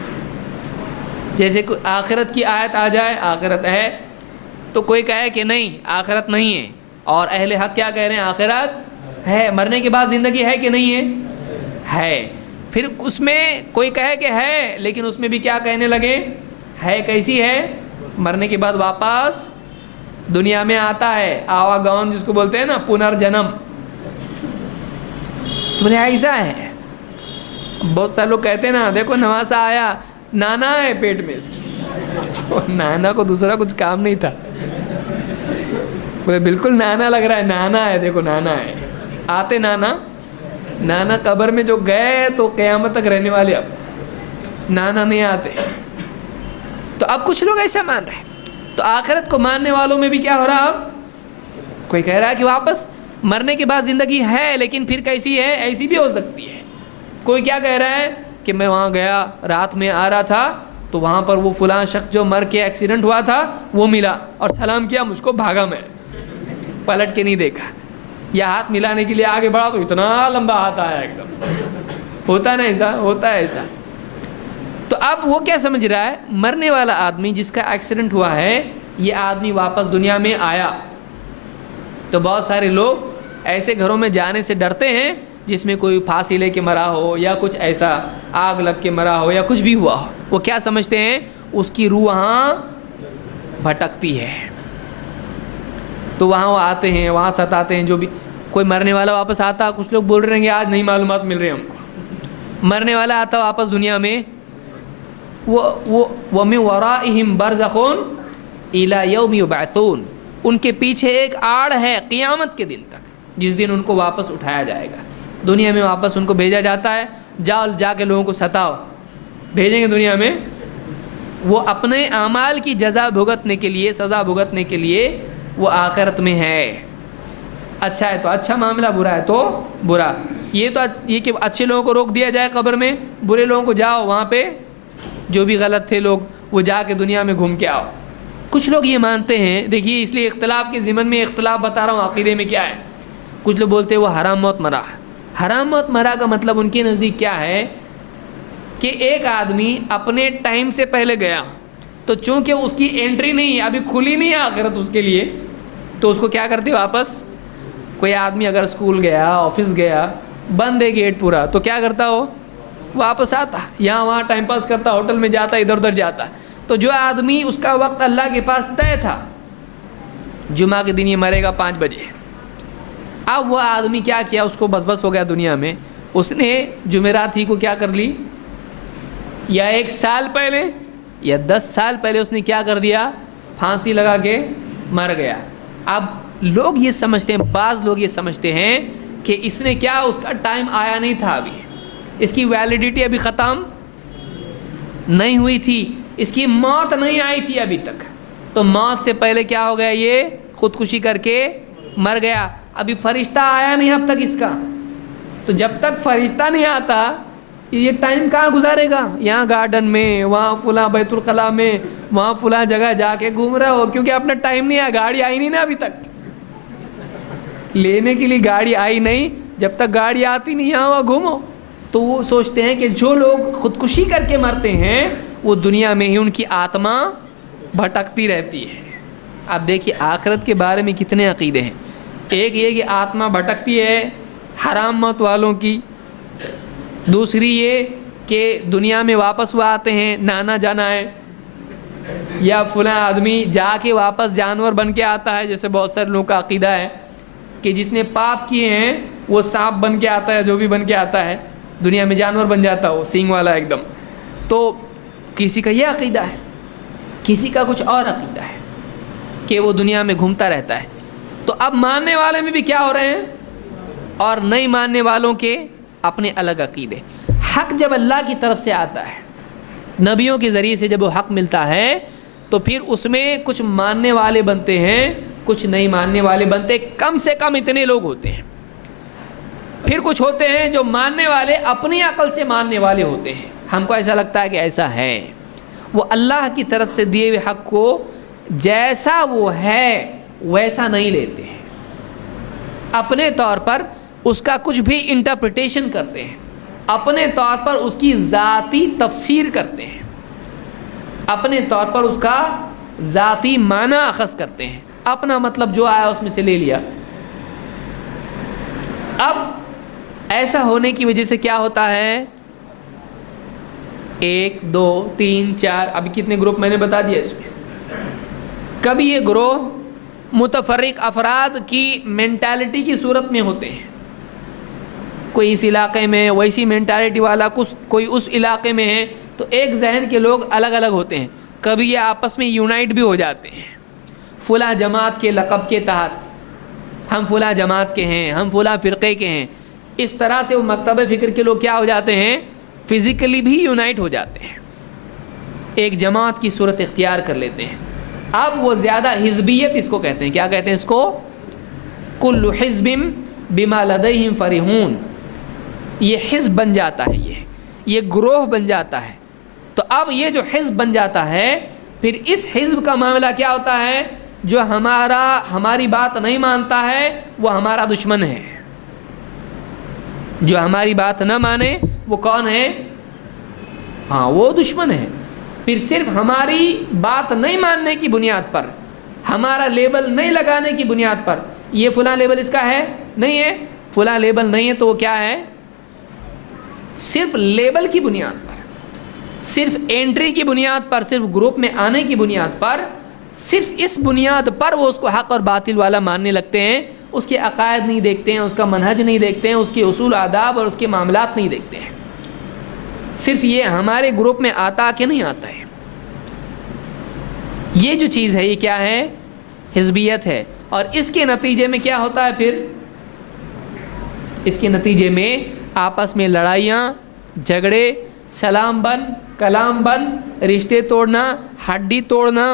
جیسے کوئی آخرت کی آیت آ جائے، آخرت ہے، تو کوئی کہے کہ نہیں آخرت نہیں ہے، اور اہل حق کیا کہہ رہے ہیں؟ آخرت ہے. مرنے کے بعد زندگی ہے کہ نہیں ہے؟ ہے. پھر اس میں کوئی کہے کہ ہے، لیکن اس میں بھی کیا کہنے لگے؟ ہے کیسی ہے؟ مرنے کے بعد واپس دنیا میں آتا ہے، آواگون جس کو بولتے ہیں نا، پنرجنم. تو ایسا ہے. بہت سارے لوگ کہتے ہیں نا، دیکھو نواسا آیا، نانا ہے پیٹ میں اس کی. نانا کو دوسرا کچھ کام نہیں تھا، بالکل نانا لگ رہا ہے. نانا ہے، دیکھو نانا ہے. آتے نانا قبر میں جو گئے تو قیامت تک رہنے والے. اب نانا نہیں آتے. تو اب کچھ لوگ ایسا مان رہے ہیں. تو آخرت کو ماننے والوں میں بھی کیا ہو رہا؟ اب کوئی کہہ رہا ہے کہ واپس مرنے کے بعد زندگی ہے، لیکن پھر کیسی ہے؟ ایسی بھی ہو سکتی ہے. کوئی کیا کہہ رہا ہے کہ میں وہاں گیا، رات میں آ رہا تھا تو وہاں پر وہ فلاں شخص جو مر کے ایکسیڈنٹ ہوا تھا وہ ملا اور سلام کیا مجھ کو، بھاگا، میں پلٹ کے نہیں دیکھا. یا ہاتھ ملانے کے لیے آگے بڑھا تو اتنا لمبا ہاتھ آیا ایک دم. ہوتا نا ایسا؟ ہوتا ہے ایسا. تو اب وہ کیا سمجھ رہا ہے؟ مرنے والا آدمی جس کا ایکسیڈنٹ ہوا ہے، یہ آدمی واپس دنیا میں آیا. تو بہت سارے لوگ ایسے گھروں میں جانے سے ڈرتے ہیں جس میں کوئی پھانسی لے کے مرا ہو یا کچھ ایسا آگ لگ کے مرا ہو یا کچھ بھی ہوا ہو. وہ کیا سمجھتے ہیں؟ اس کی روح وہاں بھٹکتی ہے، تو وہاں وہ آتے ہیں، وہاں ستاتے ہیں. جو بھی کوئی مرنے والا واپس آتا، کچھ لوگ بول رہے ہیں کہ آج نہیں معلومات مل رہے ہم کو. مرنے والا آتا واپس دنیا میں، وَمِن وَرَائِهِمْ بَرْزَخٌ إِلَى يَوْمِ يُبْعَثُونَ. ان کے پیچھے ایک آڑ ہے قیامت کے دن تک، جس دن ان کو واپس اٹھایا جائے گا. دنیا میں واپس ان کو بھیجا جاتا ہے، جا کے لوگوں کو ستاؤ. بھیجیں گے دنیا میں، وہ اپنے اعمال کی جزا بھگتنے کے لیے، سزا بھگتنے کے لیے وہ آخرت میں ہے. اچھا ہے تو اچھا معاملہ، برا ہے تو برا. یہ کہ اچھے لوگوں کو روک دیا جائے قبر میں، برے لوگوں کو جاؤ وہاں پہ جو بھی غلط تھے لوگ وہ جا کے دنیا میں گھوم کے آؤ. کچھ لوگ یہ مانتے ہیں. دیکھیے اس لیے اختلاف کے ضمن میں اختلاف بتا رہا ہوں عقیدے میں کیا ہے. کچھ لوگ بولتے ہیں وہ حرام موت مرا. حرام موت مرا کا مطلب ان کے نزدیک کیا ہے کہ ایک آدمی اپنے ٹائم سے پہلے گیا، تو چونکہ اس کی انٹری نہیں، ابھی کھلی نہیں ہے آخرت اس کے لیے، تو اس کو کیا کرتے واپس. کوئی آدمی اگر اسکول گیا، آفس گیا، بند ہے گیٹ پورا، تو کیا کرتا ہو؟ واپس آتا، یہاں وہاں ٹائم پاس کرتا، ہوٹل میں جاتا، ادھر ادھر جاتا. تو جو آدمی اس کا وقت اللہ کے پاس طے تھا، جمعہ کے دن یہ مرے گا 5 بجے، اب وہ آدمی کیا کیا؟ اس کو بس ہو گیا دنیا میں. اس نے جمعرات ہی کو کیا کر لی، یا 1 سال پہلے یا 10 سال پہلے اس نے کیا کر دیا؟ پھانسی لگا کے مر گیا. اب لوگ یہ سمجھتے ہیں، بعض لوگ یہ سمجھتے ہیں کہ اس نے کیا، اس کا ٹائم آیا نہیں تھا، ابھی اس کی ویلیڈیٹی ابھی ختم نہیں ہوئی تھی، اس کی موت نہیں آئی تھی ابھی تک، تو موت سے پہلے کیا ہو گیا؟ یہ خودکشی کر کے مر گیا. ابھی فرشتہ آیا نہیں اب تک اس کا. تو جب تک فرشتہ نہیں آتا یہ ٹائم کہاں گزارے گا؟ یہاں گارڈن میں، وہاں فلاں بیت الخلاء میں، وہاں فلاں جگہ جا کے گھوم رہا ہو، کیونکہ اپنا ٹائم نہیں آیا، گاڑی آئی نہیں نا ابھی تک، لینے کے لیے گاڑی آئی نہیں، جب تک گاڑی آتی نہیں یہاں وہاں گھومو۔ تو وہ سوچتے ہیں کہ جو لوگ خودکشی کر کے مرتے ہیں وہ دنیا میں ہی ان کی آتما بھٹکتی رہتی ہے۔ آپ دیکھیے آخرت کے بارے میں کتنے عقیدے ہیں۔ ایک یہ کہ آتما بھٹکتی ہے حرام موت والوں کی، دوسری یہ کہ دنیا میں واپس وہ آتے ہیں، نانا جانا ہے، یا فلاں آدمی جا کے واپس جانور بن کے آتا ہے، جیسے بہت سارے لوگوں کا عقیدہ ہے کہ جس نے پاپ کیے ہیں وہ سانپ بن کے آتا ہے، جو بھی بن کے آتا ہے دنیا میں جانور بن جاتا ہو، سینگ والا ایک دم۔ تو کسی کا یہ عقیدہ ہے، کسی کا کچھ اور عقیدہ ہے کہ وہ دنیا میں گھومتا رہتا ہے۔ تو اب ماننے والے میں بھی کیا ہو رہے ہیں، اور نہیں ماننے والوں کے اپنے الگ عقیدے۔ حق جب اللہ کی طرف سے آتا ہے، نبیوں کے ذریعے سے جب وہ حق ملتا ہے، تو پھر اس میں کچھ ماننے والے بنتے ہیں، کچھ نہیں ماننے والے بنتے، کم سے کم اتنے لوگ ہوتے ہیں۔ پھر کچھ ہوتے ہیں جو ماننے والے اپنی عقل سے ماننے والے ہوتے ہیں، ہم کو ایسا لگتا ہے کہ ایسا ہے، وہ اللہ کی طرف سے دیے ہوئے حق کو جیسا وہ ہے ویسا نہیں لیتے ہیں، اپنے طور پر اس کا کچھ بھی انٹرپریٹیشن کرتے ہیں، اپنے طور پر اس کی ذاتی تفسیر کرتے ہیں، اپنے طور پر اس کا ذاتی معنی اخذ کرتے ہیں، اپنا مطلب جو آیا اس میں سے لے لیا۔ اب ایسا ہونے کی وجہ سے کیا ہوتا ہے، 1 2 3 4 ابھی کتنے گروپ میں نے بتا دیا اس میں۔ کبھی یہ گروہ متفرق افراد کی مینٹالٹی کی صورت میں ہوتے ہیں، کوئی اس علاقے میں ویسی مینٹالٹی والا، کوئی اس علاقے میں ہے، تو ایک ذہن کے لوگ الگ الگ ہوتے ہیں۔ کبھی یہ آپس میں یونائٹ بھی ہو جاتے ہیں، فلاں جماعت کے لقب کے تحت، ہم فلاں جماعت کے ہیں، ہم فلاں فرقے کے ہیں، اس طرح سے وہ مکتب فکر کے لوگ کیا ہو جاتے ہیں، فزیکلی بھی یونائٹ ہو جاتے ہیں، ایک جماعت کی صورت اختیار کر لیتے ہیں۔ اب وہ زیادہ حزبیت اس کو کہتے ہیں، کیا کہتے ہیں اس کو، کل حزب بما لدیہم فرحون، یہ حزب بن جاتا ہے، یہ گروہ بن جاتا ہے۔ تو اب یہ جو حزب بن جاتا ہے، پھر اس حزب کا معاملہ کیا ہوتا ہے، جو ہماری بات نہیں مانتا ہے وہ ہمارا دشمن ہے، جو ہماری بات نہ مانے وہ کون ہے، ہاں وہ دشمن ہے۔ پھر صرف ہماری بات نہیں ماننے کی بنیاد پر، ہمارا لیبل نہیں لگانے کی بنیاد پر، یہ فلاں لیبل اس کا ہے نہیں ہے، فلاں لیبل نہیں ہے، تو وہ کیا ہے، صرف لیبل کی بنیاد پر، صرف انٹری کی بنیاد پر، صرف گروپ میں آنے کی بنیاد پر، صرف اس بنیاد پر وہ اس کو حق اور باطل والا ماننے لگتے ہیں، اس کے عقائد نہیں دیکھتے ہیں، اس کا منہج نہیں دیکھتے ہیں، اس کے اصول آداب اور اس کے معاملات نہیں دیکھتے ہیں، صرف یہ ہمارے گروپ میں آتا کہ نہیں آتا ہے۔ یہ جو چیز ہے یہ کیا ہے، حزبیت ہے۔ اور اس کے نتیجے میں کیا ہوتا ہے، پھر اس کے نتیجے میں آپس میں لڑائیاں، جھگڑے، سلام بند، کلام بند، رشتے توڑنا، ہڈی توڑنا،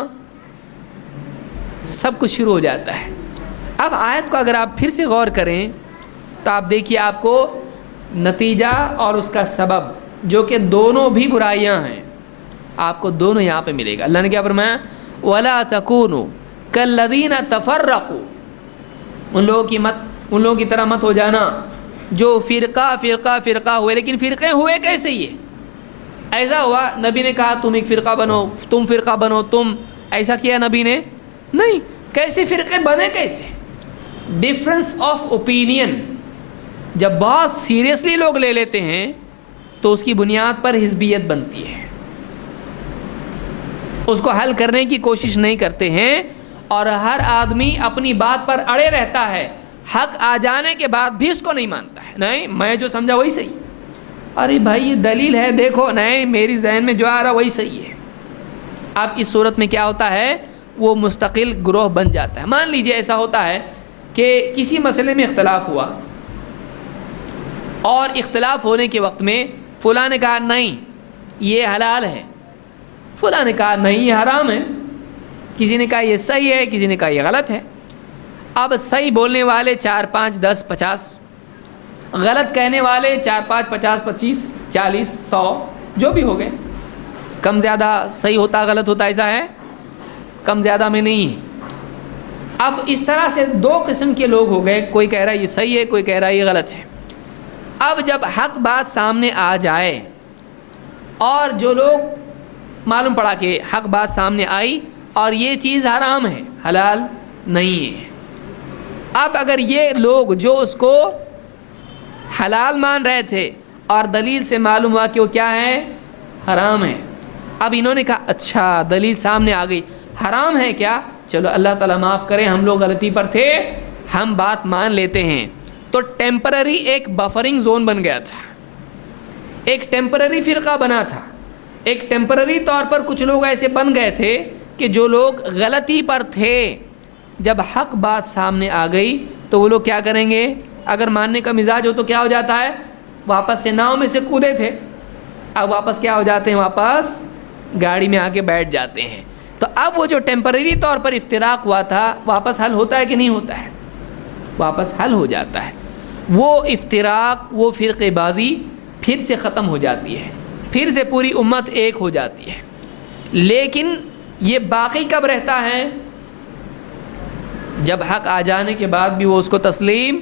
سب کچھ شروع ہو جاتا ہے۔ اب آیت کو اگر آپ پھر سے غور کریں تو آپ دیکھیے آپ کو نتیجہ اور اس کا سبب، جو کہ دونوں بھی برائیاں ہیں، آپ کو دونوں یہاں پہ ملے گا۔ اللہ نے کیا فرمایا، وَلَا تَكُونُوا كَالَّذِينَ تَفَرَّقُوا، ان لوگوں کی طرح مت ہو جانا جو فرقہ ہوئے۔ لیکن فرقے ہوئے کیسے، یہ ایسا ہوا نبی نے کہا تم ایک فرقہ بنو، تم فرقہ بنو، تم ایسا کیا نبی نے نہیں، کیسے فرقے بنے، کیسے، ڈفرنس آف اوپینین جب بہت سیریسلی لوگ لے لیتے ہیں تو اس کی بنیاد پر حزبیت بنتی ہے، اس کو حل کرنے کی کوشش نہیں کرتے ہیں، اور ہر آدمی اپنی بات پر اڑے رہتا ہے، حق آ جانے کے بعد بھی اس کو نہیں مانتا ہے، نہیں میں جو سمجھا وہی صحیح، ارے بھائی یہ دلیل ہے دیکھو، نہیں میری ذہن میں جو آ رہا وہی صحیح ہے۔ اب اس صورت میں کیا ہوتا ہے، وہ مستقل گروہ بن جاتا ہے۔ مان لیجئے ایسا ہوتا ہے کہ کسی مسئلے میں اختلاف ہوا، اور اختلاف ہونے کے وقت میں فلاں نے کہا نہیں یہ حلال ہے، فلاں نے کہا نہیں یہ حرام ہے، کسی نے کہا یہ صحیح ہے، کسی نے کہا یہ غلط ہے۔ اب صحیح بولنے والے 4 5 10 50، غلط کہنے والے 4 5 50 25، 40 100 جو بھی ہو گئے, کم زیادہ صحیح ہوتا غلط ہوتا ایسا ہے, کم زیادہ میں نہیں ہے. اب اس طرح سے 2 قسم کے لوگ ہو گئے, کوئی کہہ رہا ہے یہ صحیح ہے, کوئی کہہ رہا ہے یہ غلط ہے. اب جب حق بات سامنے آ جائے اور جو لوگ معلوم پڑا کہ حق بات سامنے آئی اور یہ چیز حرام ہے, حلال نہیں ہے, اب اگر یہ لوگ جو اس کو حلال مان رہے تھے اور دلیل سے معلوم ہوا کہ وہ کیا ہے, حرام ہے, اب انہوں نے کہا اچھا دلیل سامنے آ گئی, حرام ہے کیا, چلو اللہ تعالیٰ معاف کرے, ہم لوگ غلطی پر تھے, ہم بات مان لیتے ہیں. تو ٹیمپرری ایک بفرنگ زون بن گیا تھا, ایک ٹیمپرری فرقہ بنا تھا, ایک ٹیمپرری طور پر کچھ لوگ ایسے بن گئے تھے کہ جو لوگ غلطی پر تھے, جب حق بات سامنے آ گئی تو وہ لوگ کیا کریں گے, اگر ماننے کا مزاج ہو تو کیا ہو جاتا ہے, واپس سے ناؤ میں سے کودے تھے, اب واپس کیا ہو جاتے ہیں, واپس گاڑی میں آ کے بیٹھ جاتے ہیں. تو اب وہ جو ٹیمپرری طور پر افتراق ہوا تھا واپس حل ہوتا ہے کہ نہیں ہوتا ہے, واپس حل ہو جاتا ہے. وہ افتراق, وہ فرقے بازی پھر سے ختم ہو جاتی ہے, پھر سے پوری امت ایک ہو جاتی ہے. لیکن یہ باقی کب رہتا ہے, جب حق آ جانے کے بعد بھی وہ اس کو تسلیم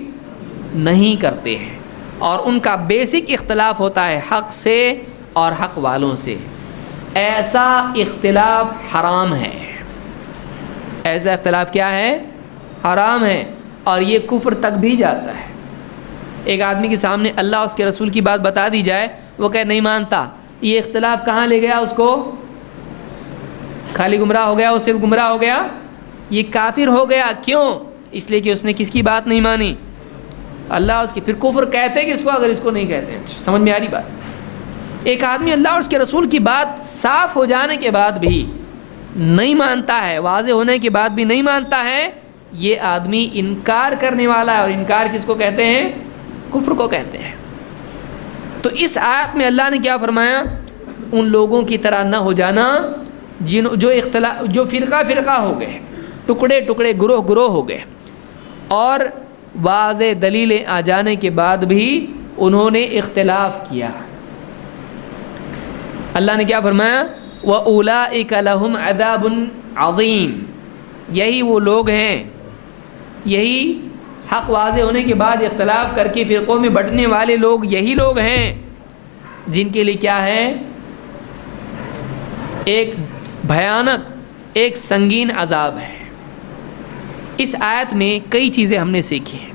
نہیں کرتے ہیں, اور ان کا بیسک اختلاف ہوتا ہے حق سے اور حق والوں سے. ایسا اختلاف حرام ہے, ایسا اختلاف کیا ہے, حرام ہے, اور یہ کفر تک بھی جاتا ہے. ایک آدمی کے سامنے اللہ اس کے رسول کی بات بتا دی جائے, وہ کہے نہیں مانتا, یہ اختلاف کہاں لے گیا اس کو, خالی گمراہ ہو گیا, وہ صرف گمراہ ہو گیا, یہ کافر ہو گیا. کیوں, اس لیے کہ اس نے کس کی بات نہیں مانی, اللہ اس کی. پھر کفر کہتے کس کو اگر اس کو نہیں کہتے ہیں, سمجھ میں آ رہی بات. ایک آدمی اللہ اور اس کے رسول کی بات صاف ہو جانے کے بعد بھی نہیں مانتا ہے, واضح ہونے کے بعد بھی نہیں مانتا ہے, یہ آدمی انکار کرنے والا ہے. اور انکار کس کو کہتے ہیں, کفر کو کہتے ہیں. تو اس آیت میں اللہ نے کیا فرمایا, ان لوگوں کی طرح نہ ہو جانا جو فرقہ فرقہ ہو گئے, ٹکڑے ٹکڑے, گروہ گروہ ہو گئے, اور واضح دلیلیں آ جانے کے بعد بھی انہوں نے اختلاف کیا. اللہ نے کیا فرمایا, وَأُولَئِكَ لَهُمْ عَذَابٌ عَظِيمٌ, یہی وہ لوگ ہیں, یہی حق واضح ہونے کے بعد اختلاف کر کے فرقوں میں بٹنے والے لوگ یہی لوگ ہیں جن کے لیے کیا ہے, ایک بھیانک, ایک سنگین عذاب ہے. اس آیت میں کئی چیزیں ہم نے سیکھی ہیں.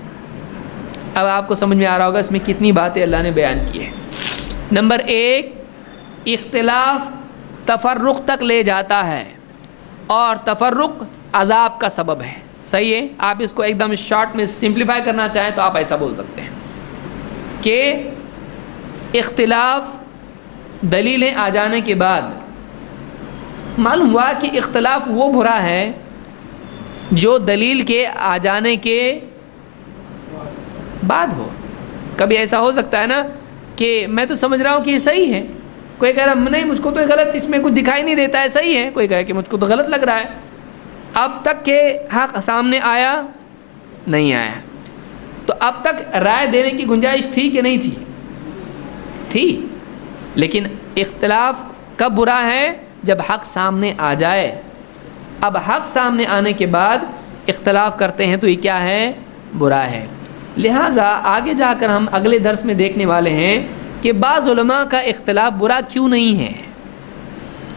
اب آپ کو سمجھ میں آ رہا ہوگا اس میں کتنی باتیں اللہ نے بیان کی ہیں. نمبر 1, اختلاف تفرق تک لے جاتا ہے, اور تفرق عذاب کا سبب ہے. صحیح ہے, آپ اس کو ایک دم شارٹ میں سمپلیفائی کرنا چاہیں تو آپ ایسا بول سکتے ہیں کہ اختلاف دلیلیں آ جانے کے بعد معلوم ہوا کہ اختلاف وہ برا ہے جو دلیل کے آ جانے کے بعد ہو. کبھی ایسا ہو سکتا ہے نا کہ میں تو سمجھ رہا ہوں کہ یہ صحیح ہے, کوئی کہہ رہا نہیں مجھ کو تو غلط, اس میں کچھ دکھائی نہیں دیتا ہے, صحیح ہے, کوئی کہے کہ مجھ کو تو غلط لگ رہا ہے. اب تک کہ حق سامنے آیا نہیں آیا, تو اب تک رائے دینے کی گنجائش تھی کہ نہیں تھی, تھی. لیکن اختلاف کب برا ہے, جب حق سامنے آ جائے. اب حق سامنے آنے کے بعد اختلاف کرتے ہیں تو یہ کیا ہے, برا ہے. لہٰذا آگے جا کر ہم اگلے درس میں دیکھنے والے ہیں کہ بعض علماء کا اختلاف برا کیوں نہیں ہے,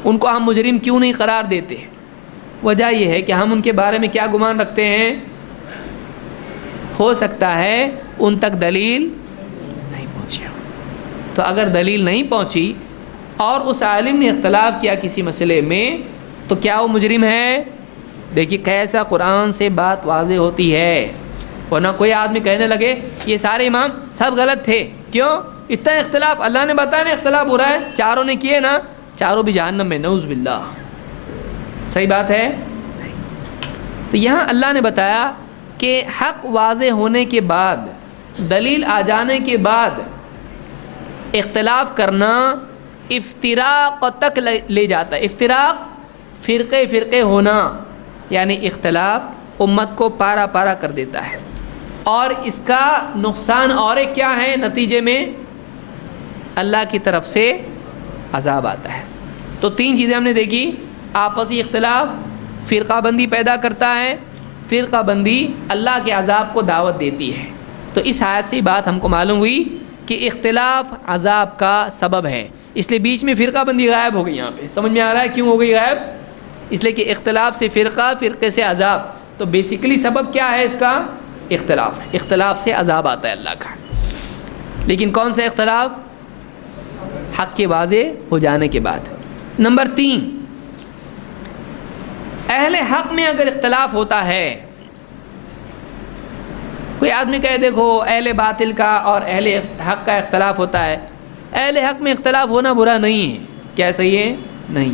ان کو ہم مجرم کیوں نہیں قرار دیتے. وجہ یہ ہے کہ ہم ان کے بارے میں کیا گمان رکھتے ہیں, ہو سکتا ہے ان تک دلیل نہیں پہنچی ہو. تو اگر دلیل نہیں پہنچی اور اس عالم نے اختلاف کیا کسی مسئلے میں, تو کیا وہ مجرم ہے. دیکھیے کیسا قرآن سے بات واضح ہوتی ہے, ورنہ کوئی آدمی کہنے لگے یہ سارے امام سب غلط تھے, کیوں اتنا اختلاف, اللہ نے بتایا نا اختلاف ہو رہا ہے, چاروں نے کیے نا, چاروں بھی جہنم میں, نعوذ باللہ. صحیح بات ہے. تو یہاں اللہ نے بتایا کہ حق واضح ہونے کے بعد, دلیل آ جانے کے بعد اختلاف کرنا افتراق تک لے جاتا ہے. افتراق فرقے فرقے ہونا, یعنی اختلاف امت کو پارا پارا کر دیتا ہے. اور اس کا نقصان اور ایک کیا ہے, نتیجے میں اللہ کی طرف سے عذاب آتا ہے۔ تو 3 چیزیں ہم نے دیکھی، آپسی اختلاف فرقہ بندی پیدا کرتا ہے، فرقہ بندی اللہ کے عذاب کو دعوت دیتی ہے۔ تو اس آیت سے بات ہم کو معلوم ہوئی کہ اختلاف عذاب کا سبب ہے، اس لیے بیچ میں فرقہ بندی غائب ہو گئی۔ یہاں پہ سمجھ میں آ رہا ہے کیوں ہو گئی غائب؟ اس لیے کہ اختلاف سے فرقہ، فرقے سے عذاب، تو بیسیکلی سبب کیا ہے اس کا؟ اختلاف۔ اختلاف سے عذاب آتا ہے اللہ کا، لیکن کون سا اختلاف؟ حق کے واضح ہو جانے کے بعد۔ نمبر 3، اہل حق میں اگر اختلاف ہوتا ہے، کوئی آدمی کہے دیکھو اہل باطل کا اور اہل حق کا اختلاف ہوتا ہے، اہل حق میں اختلاف ہونا برا نہیں ہے، کیا صحیح ہے؟ نہیں،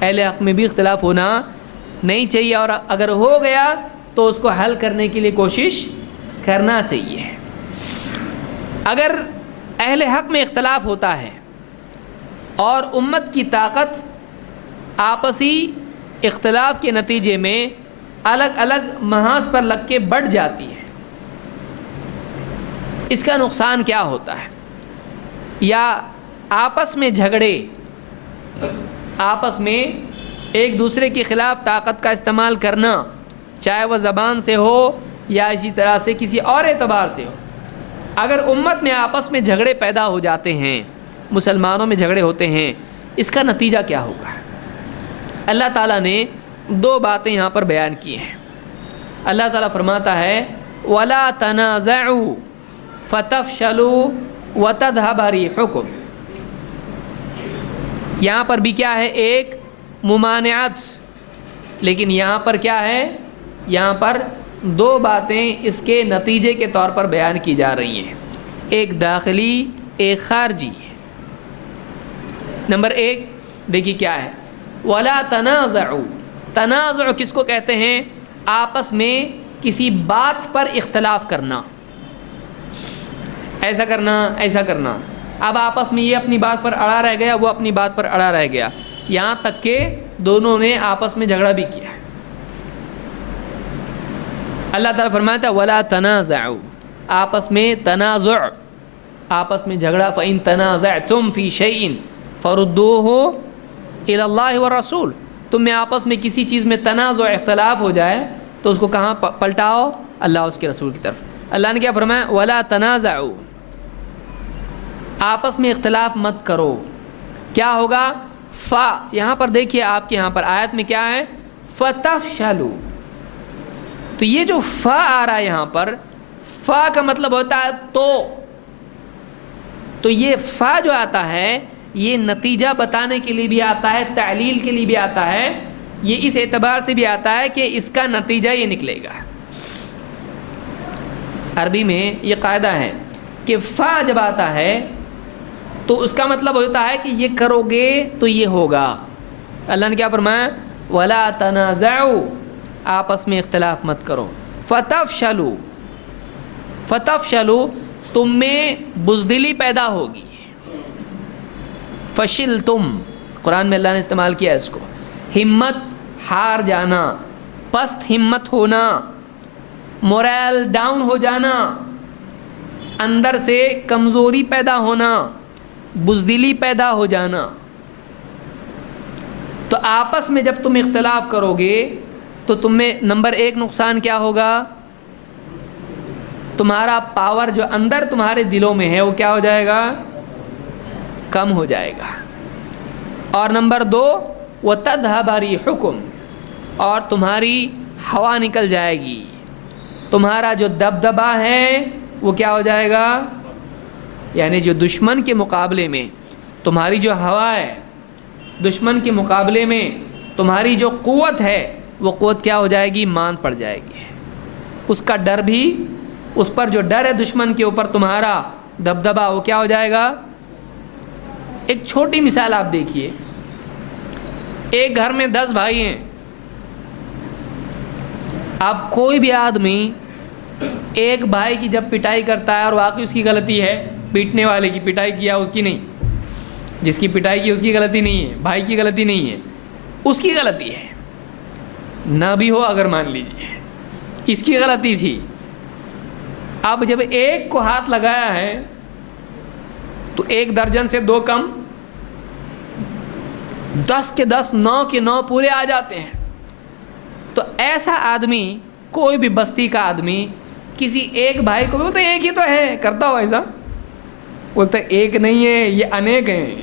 اہل حق میں بھی اختلاف ہونا نہیں چاہیے، اور اگر ہو گیا تو اس کو حل کرنے کے لیے کوشش کرنا چاہیے۔ اگر اہل حق میں اختلاف ہوتا ہے اور امت کی طاقت آپسی اختلاف کے نتیجے میں الگ الگ محاذ پر لگ کے بڑھ جاتی ہے، اس کا نقصان کیا ہوتا ہے؟ یا آپس میں جھگڑے، آپس میں ایک دوسرے کے خلاف طاقت کا استعمال کرنا، چاہے وہ زبان سے ہو یا اسی طرح سے کسی اور اعتبار سے ہو، اگر امت میں آپس میں جھگڑے پیدا ہو جاتے ہیں، مسلمانوں میں جھگڑے ہوتے ہیں، اس کا نتیجہ کیا ہوگا؟ اللہ تعالیٰ نے 2 باتیں یہاں پر بیان کی ہیں۔ اللہ تعالیٰ فرماتا ہے وَلَا تَنَازَعُوا فَتَفْشَلُوا وَتَذْهَبَ رِيحُكُمْ۔ یہاں پر بھی کیا ہے؟ ایک ممانعت، لیکن یہاں پر کیا ہے؟ یہاں پر 2 باتیں اس کے نتیجے کے طور پر بیان کی جا رہی ہیں، ایک داخلی ایک خارجی۔ نمبر 1 دیکھیے کیا ہے؟ وَلَا تَنَازَعُوا۔ تنازع کس کو کہتے ہیں؟ آپس میں کسی بات پر اختلاف کرنا، ایسا کرنا ایسا کرنا، اب آپس میں یہ اپنی بات پر اڑا رہ گیا، وہ اپنی بات پر اڑا رہ گیا، یہاں تک کہ دونوں نے آپس میں جھگڑا بھی کیا۔ اللہ تعالیٰ فرماتا ہے وَلَا تَنَازَعُوا، آپس میں تنازع، آپس میں جھگڑا، فَإِن تَنَازَعْتُمْ فِي شَيْءٍ فَرُدُّوهُ إِلَى اللَّهِ وَالرَّسُولِ۔ تم میں آپس میں کسی چیز میں تنازع اختلاف ہو جائے تو اس کو کہاں پلٹاؤ؟ اللہ اس کے رسول کی طرف۔ اللہ نے کیا فرمایا؟ وَلَا تَنَازَعُوا، آپس میں اختلاف مت کرو۔ کیا ہوگا؟ فا، یہاں پر دیکھیے آپ کے یہاں پر آیت میں کیا ہے؟ فَتَفْشَلُوا۔ تو یہ جو فا آ رہا ہے یہاں پر، فا کا مطلب ہوتا ہے تو یہ فا جو آتا ہے یہ نتیجہ بتانے کے لیے بھی آتا ہے، تعلیل کے لیے بھی آتا ہے، یہ اس اعتبار سے بھی آتا ہے کہ اس کا نتیجہ یہ نکلے گا۔ عربی میں یہ قاعدہ ہے کہ فا جب آتا ہے تو اس کا مطلب ہوتا ہے کہ یہ کرو گے تو یہ ہوگا۔ اللہ نے کیا فرمایا؟ وَلَا تَنَازَعُوا، آپس میں اختلاف مت کرو، فَتَفْشَلُوا، فَتَفْشَلُوا، تم میں بزدلی پیدا ہوگی، فشل تم، قرآن میں اللہ نے استعمال کیا اس کو، ہمت ہار جانا، پست ہمت ہونا، مورائل ڈاؤن ہو جانا، اندر سے کمزوری پیدا ہونا، بزدلی پیدا ہو جانا۔ تو آپس میں جب تم اختلاف کرو گے تو تم میں نمبر 1 نقصان کیا ہوگا؟ تمہارا پاور جو اندر تمہارے دلوں میں ہے وہ کیا ہو جائے گا؟ کم ہو جائے گا۔ اور نمبر 2 وَتَذْهَبَ رِيحُكُمْ، اور تمہاری ہوا نکل جائے گی، تمہارا جو دبدبا ہے وہ کیا ہو جائے گا؟ یعنی جو دشمن کے مقابلے میں تمہاری جو ہوا ہے، دشمن کے مقابلے میں تمہاری جو قوت ہے وہ قوت کیا ہو جائے گی؟ ماند پڑ جائے گی۔ اس کا ڈر بھی، اس پر جو ڈر ہے دشمن کے اوپر تمہارا دبدبا، وہ کیا ہو جائے گا؟ ایک چھوٹی مثال آپ دیکھیے، ایک گھر میں 10 بھائی ہیں، اب کوئی بھی آدمی ایک بھائی کی جب پٹائی کرتا ہے اور واقعی اس کی غلطی ہے، پیٹنے والے کی، پٹائی کیا اس کی نہیں، جس کی پٹائی کی اس کی غلطی نہیں ہے، بھائی کی غلطی نہیں ہے، اس کی غلطی ہے، نہ بھی ہو اگر مان لیجئے اس کی غلطی تھی۔ اب جب ایک کو ہاتھ لگایا ہے تو 1 درجن سے 2 کم 10 کے 10 9 کے 9 پورے آ جاتے ہیں. تو ایسا آدمی کوئی بھی بستی کا آدمی کسی ایک بھائی کو بھی بولتا ہے ایک ہی تو ہے, کرتا ہو ایسا, بولتا ہے ایک نہیں ہے یہ انیک ہیں.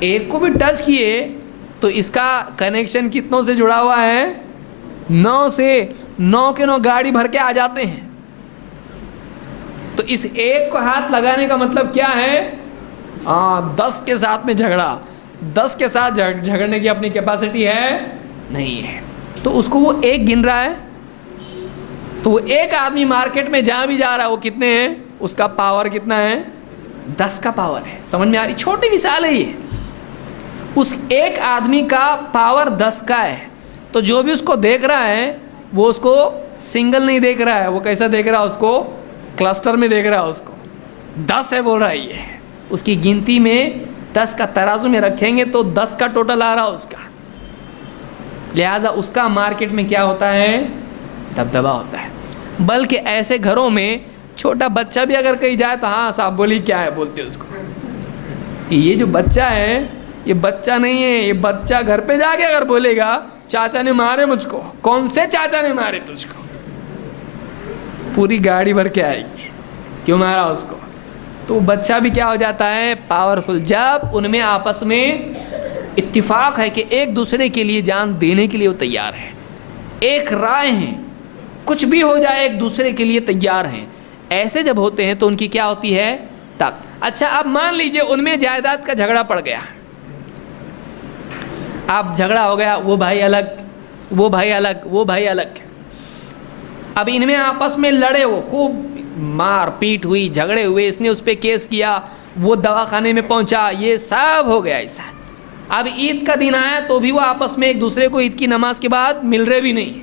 ایک کو بھی ٹچ کیے تو اس کا کنیکشن کتنوں سے جڑا ہوا ہے, 9 سے. 9 کے 9 گاڑی بھر کے آ جاتے ہیں. تو اس ایک کو ہاتھ لگانے کا مطلب کیا ہے؟ 10 کے ساتھ میں جھگڑا, 10 کے ساتھ جھگڑنے کی اپنی کیپیسٹی ہے نہیں ہے. تو اس کو وہ ایک گن رہا ہے. تو وہ ایک آدمی مارکیٹ میں جہاں بھی جا رہا ہے وہ کتنے ہیں, اس کا پاور کتنا ہے, 10 کا پاور ہے. سمجھ میں آ رہی؟ چھوٹی مثال ہے یہ. اس ایک آدمی کا پاور 10 کا ہے. تو جو بھی اس کو دیکھ رہا ہے وہ اس کو سنگل نہیں دیکھ رہا ہے, وہ کیسا دیکھ رہا ہے, اس کو کلسٹر میں دیکھ رہا ہے. اس کو 10 ہے بول رہا ہے. یہ اس کی گنتی میں 10 کا ترازو میں رکھیں گے تو 10 کا ٹوٹل آ رہا اس کا. لہٰذا اس کا مارکیٹ میں کیا ہوتا ہے, دبدبا ہوتا ہے. بلکہ ایسے گھروں میں چھوٹا بچہ بھی اگر کہیں جائے تو ہاں صاحب بولی کیا ہے بولتے اس کو. یہ جو بچہ ہے یہ بچہ نہیں ہے, یہ بچہ گھر پہ جا کے اگر بولے گا چاچا نے مارے مجھ کو, کون سے چاچا نے مارے تجھ کو, پوری گاڑی بھر کے آئے گی کیوں مارا اس کو. تو بچہ بھی کیا ہو جاتا ہے, پاورفل. جب ان میں آپس میں اتفاق ہے کہ ایک دوسرے کے لیے جان دینے کے لیے وہ تیار ہے, ایک رائے ہیں, کچھ بھی ہو جائے ایک دوسرے کے لیے تیار ہیں, ایسے جب ہوتے ہیں تو ان کی کیا ہوتی ہے, طاقت. اچھا اب مان لیجئے ان میں جائیداد کا جھگڑا پڑ گیا, اب جھگڑا ہو گیا, وہ بھائی الگ, وہ بھائی الگ, وہ بھائی الگ. اب ان میں آپس میں لڑے, وہ خوب مار پیٹ ہوئی, جھگڑے ہوئے, اس نے اس پہ کیس کیا, وہ دواخانے میں پہنچا, یہ سب ہو گیا ایسا. اب عید کا دن آیا تو بھی وہ آپس میں ایک دوسرے کو عید کی نماز کے بعد مل رہے بھی نہیں,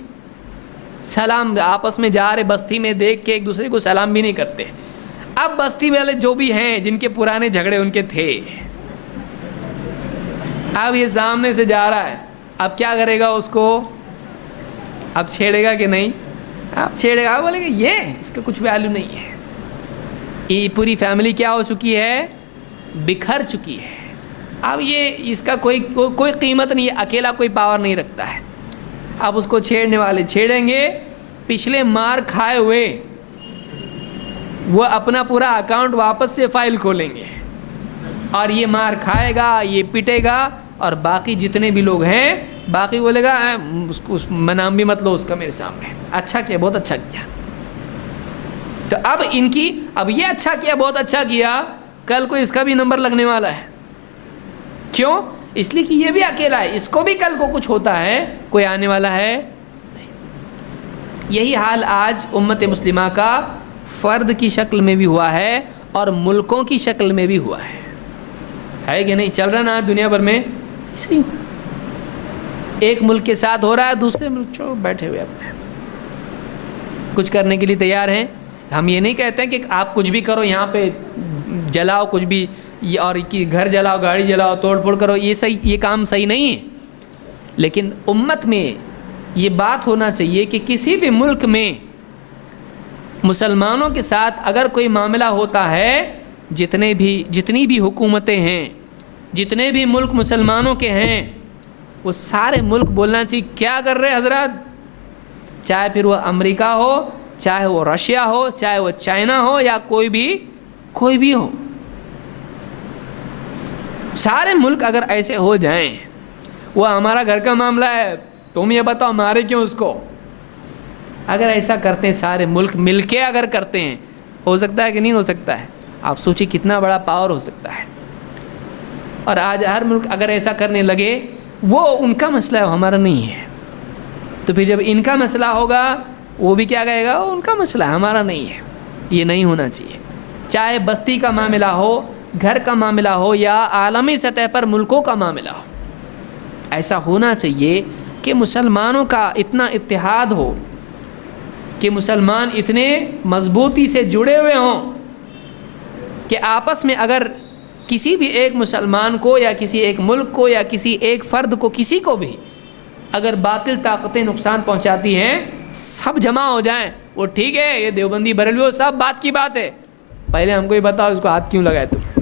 سلام آپس میں جا رہے, بستی میں دیکھ کے ایک دوسرے کو سلام بھی نہیں کرتے. اب بستی والے جو بھی ہیں جن کے پرانے جھگڑے ان کے تھے, اب یہ سامنے سے جا رہا ہے, اب کیا کرے گا اس کو, اب چھیڑے گا کہ نہیں, اب چھیڑے گا, بولے گا یہ اس کا کچھ ویلیو نہیں ہے. یہ پوری فیملی کیا ہو چکی ہے, بکھر چکی ہے. اب یہ اس کا کوئی قیمت نہیں ہے, اکیلا کوئی پاور نہیں رکھتا ہے. اب اس کو چھیڑنے والے چھیڑیں گے, پچھلے مار کھائے ہوئے وہ اپنا پورا اکاؤنٹ واپس سے فائل کھولیں گے, اور یہ مار کھائے گا, یہ پٹے گا, اور باقی جتنے بھی لوگ ہیں باقی بولے گا اس نام بھی مت لو اس کا میرے سامنے, اچھا کیا, بہت اچھا کیا. تو اب ان کی, اب یہ اچھا کیا, بہت اچھا کیا, کل کو اس کا بھی نمبر لگنے والا ہے. کیوں؟ اس لیے کہ یہ بھی اکیلا ہے, اس کو بھی کل کو کچھ ہوتا ہے, کوئی آنے والا ہے نہیں. یہی حال آج امت مسلمہ کا فرد کی شکل میں بھی ہوا ہے اور ملکوں کی شکل میں بھی ہوا ہے کہ نہیں؟ چل رہا نا دنیا بھر میں اس لیے ایک ملک کے ساتھ ہو رہا ہے, دوسرے ملک جو بیٹھے ہوئے اپنے کچھ کرنے کے لیے تیار ہیں. ہم یہ نہیں کہتے ہیں کہ آپ کچھ بھی کرو, یہاں پہ جلاؤ کچھ بھی, اور گھر جلاؤ, گاڑی جلاؤ, توڑ پھوڑ کرو, یہ صحیح, یہ کام صحیح نہیں ہے. لیکن امت میں یہ بات ہونا چاہیے کہ کسی بھی ملک میں مسلمانوں کے ساتھ اگر کوئی معاملہ ہوتا ہے, جتنی بھی حکومتیں ہیں, جتنے بھی ملک مسلمانوں کے ہیں, وہ سارے ملک بولنا چاہیے کیا کر رہے حضرات, چاہے پھر وہ امریکہ ہو, چاہے وہ رشیا ہو, چاہے وہ چائنا ہو, یا کوئی بھی ہو. سارے ملک اگر ایسے ہو جائیں, وہ ہمارا گھر کا معاملہ ہے, تم یہ بتاؤ مارے کیوں اس کو. اگر ایسا کرتے ہیں سارے ملک مل کے اگر کرتے ہیں, ہو سکتا ہے کہ نہیں ہو سکتا ہے؟ آپ سوچیں کتنا بڑا پاور ہو سکتا ہے. اور آج ہر ملک اگر ایسا کرنے لگے, وہ ان کا مسئلہ ہے, ہمارا نہیں ہے. تو پھر جب ان کا مسئلہ ہوگا وہ بھی کیا کہے گا, وہ ان کا مسئلہ ہے, ہمارا نہیں ہے. یہ نہیں ہونا چاہیے. چاہے بستی کا معاملہ ہو, گھر کا معاملہ ہو, یا عالمی سطح پر ملکوں کا معاملہ ہو, ایسا ہونا چاہیے کہ مسلمانوں کا اتنا اتحاد ہو, کہ مسلمان اتنے مضبوطی سے جڑے ہوئے ہوں کہ آپس میں اگر کسی بھی ایک مسلمان کو, یا کسی ایک ملک کو, یا کسی ایک فرد کو, کسی کو بھی اگر باطل طاقتیں نقصان پہنچاتی ہیں, سب جمع ہو جائیں. وہ ٹھیک ہے, یہ دیوبندی بریلوی, وہ سب بات کی بات ہے, پہلے ہم کو یہ بتاؤ اس کو ہاتھ کیوں لگائے تم,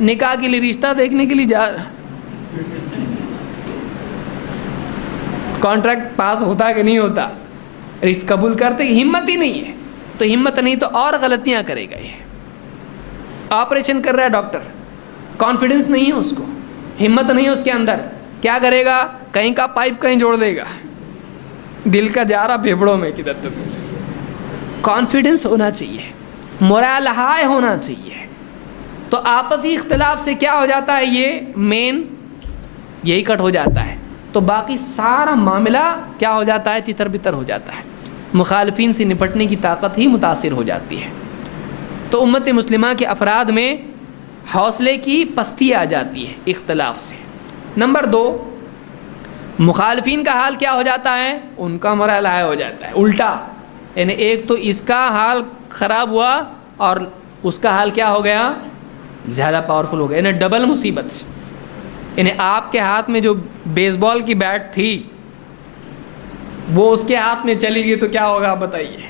نکاح کے لیے رشتہ دیکھنے کے لیے جا رہا، کانٹریکٹ پاس ہوتا ہے کہ نہیں ہوتا، رشتہ قبول کرتے، ہمت ہی نہیں ہے. تو ہمت نہیں تو اور غلطیاں کرے گا. یہ آپریشن کر رہا ہے ڈاکٹر، کانفیڈنس نہیں ہے اس کو، ہمت نہیں ہے اس کے اندر، کیا کرے گا؟ کہیں کا پائپ کہیں جوڑ دے گا، دل کا جا رہا پھیپڑوں میں کدھر تک. کانفیڈنس ہونا چاہیے، مورال ہائی ہونا چاہیے. تو آپسی اختلاف سے کیا ہو جاتا ہے؟ یہ مین یہی کٹ ہو جاتا ہے. تو باقی سارا معاملہ کیا ہو جاتا ہے؟ تتر بتر ہو جاتا ہے. مخالفین سے نپٹنے کی طاقت ہی متاثر ہو جاتی ہے. تو امت مسلمہ کے افراد میں حوصلے کی پستی آ جاتی ہے اختلاف سے. نمبر 2، مخالفین کا حال کیا ہو جاتا ہے؟ ان کا مورال ہائی ہو جاتا ہے، الٹا. یعنی ایک تو اس کا حال خراب ہوا اور اس کا حال کیا ہو گیا؟ زیادہ پاورفل ہو گیا. یعنی ڈبل مصیبت. یعنی آپ کے ہاتھ میں جو بیس بال کی بیٹ تھی وہ اس کے ہاتھ میں چلی گئی تو کیا ہوگا بتائیے؟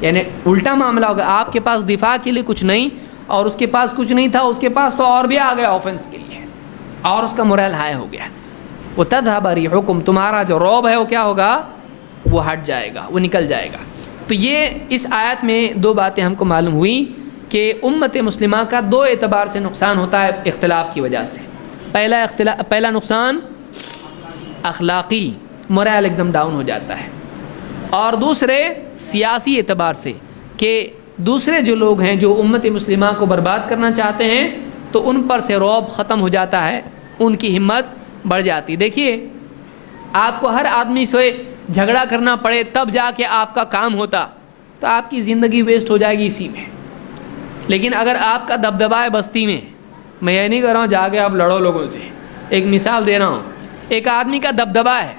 یعنی الٹا معاملہ ہوگا. آپ کے پاس دفاع کے لیے کچھ نہیں اور اس کے پاس کچھ نہیں تھا، اس کے پاس تو اور بھی آ گیا آفنس کے لیے اور اس کا مورال ہائی ہو گیا. وَتَذْهَبَ رِيحُكُمْ، تمہارا جو رعب ہے وہ کیا ہوگا؟ وہ ہٹ جائے گا، وہ نکل جائے گا. تو یہ اس آیت میں 2 باتیں ہم کو معلوم ہوئی کہ امت مسلمہ کا 2 اعتبار سے نقصان ہوتا ہے اختلاف کی وجہ سے. پہلا نقصان اخلاقی، مورال ایک دم ڈاؤن ہو جاتا ہے. اور دوسرے سیاسی اعتبار سے کہ دوسرے جو لوگ ہیں جو امت مسلمہ کو برباد کرنا چاہتے ہیں تو ان پر سے رعب ختم ہو جاتا ہے، ان کی ہمت بڑھ جاتی. دیکھیے آپ کو ہر آدمی سے جھگڑا کرنا پڑے تب جا کے آپ کا کام ہوتا تو آپ کی زندگی ویسٹ ہو جائے گی اسی میں. لیکن اگر آپ کا دبدبا ہے بستی میں یہ نہیں کر رہا ہوں جا کے آپ لڑو لوگوں سے، ایک مثال دے رہا ہوں. ایک آدمی کا دبدبا ہے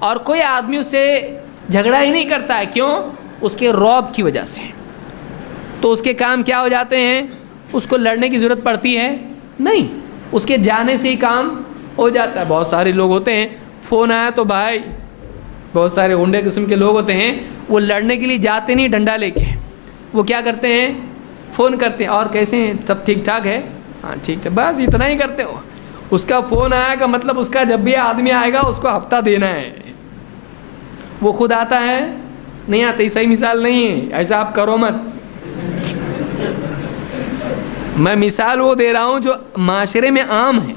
اور کوئی آدمی اس سے جھگڑا ہی نہیں کرتا ہے، کیوں؟ اس کے رعب کی وجہ سے. تو اس کے کام کیا ہو جاتے ہیں؟ اس کو لڑنے کی ضرورت پڑتی ہے نہیں، اس کے جانے سے ہی کام ہو جاتا ہے. بہت سارے لوگ ہوتے ہیں، فون آیا تو بھائی، بہت سارے اونڈے قسم کے لوگ ہوتے ہیں، وہ لڑنے کے لیے جاتے نہیں ڈنڈا لے کے، وہ کیا کرتے ہیں؟ فون کرتے ہیں، اور کیسے ہیں؟ سب ٹھیک ٹھاک ہے؟ ہاں ٹھیک ہے، بس اتنا ہی کرتے ہو. اس کا فون آیا کا مطلب اس کا جب بھی آدمی آئے گا اس کو ہفتہ دینا ہے. وہ خود آتا ہے نہیں آتا، صحیح مثال نہیں ہے، ایسا آپ کرو مت. میں مثال وہ دے رہا ہوں جو معاشرے میں عام ہے،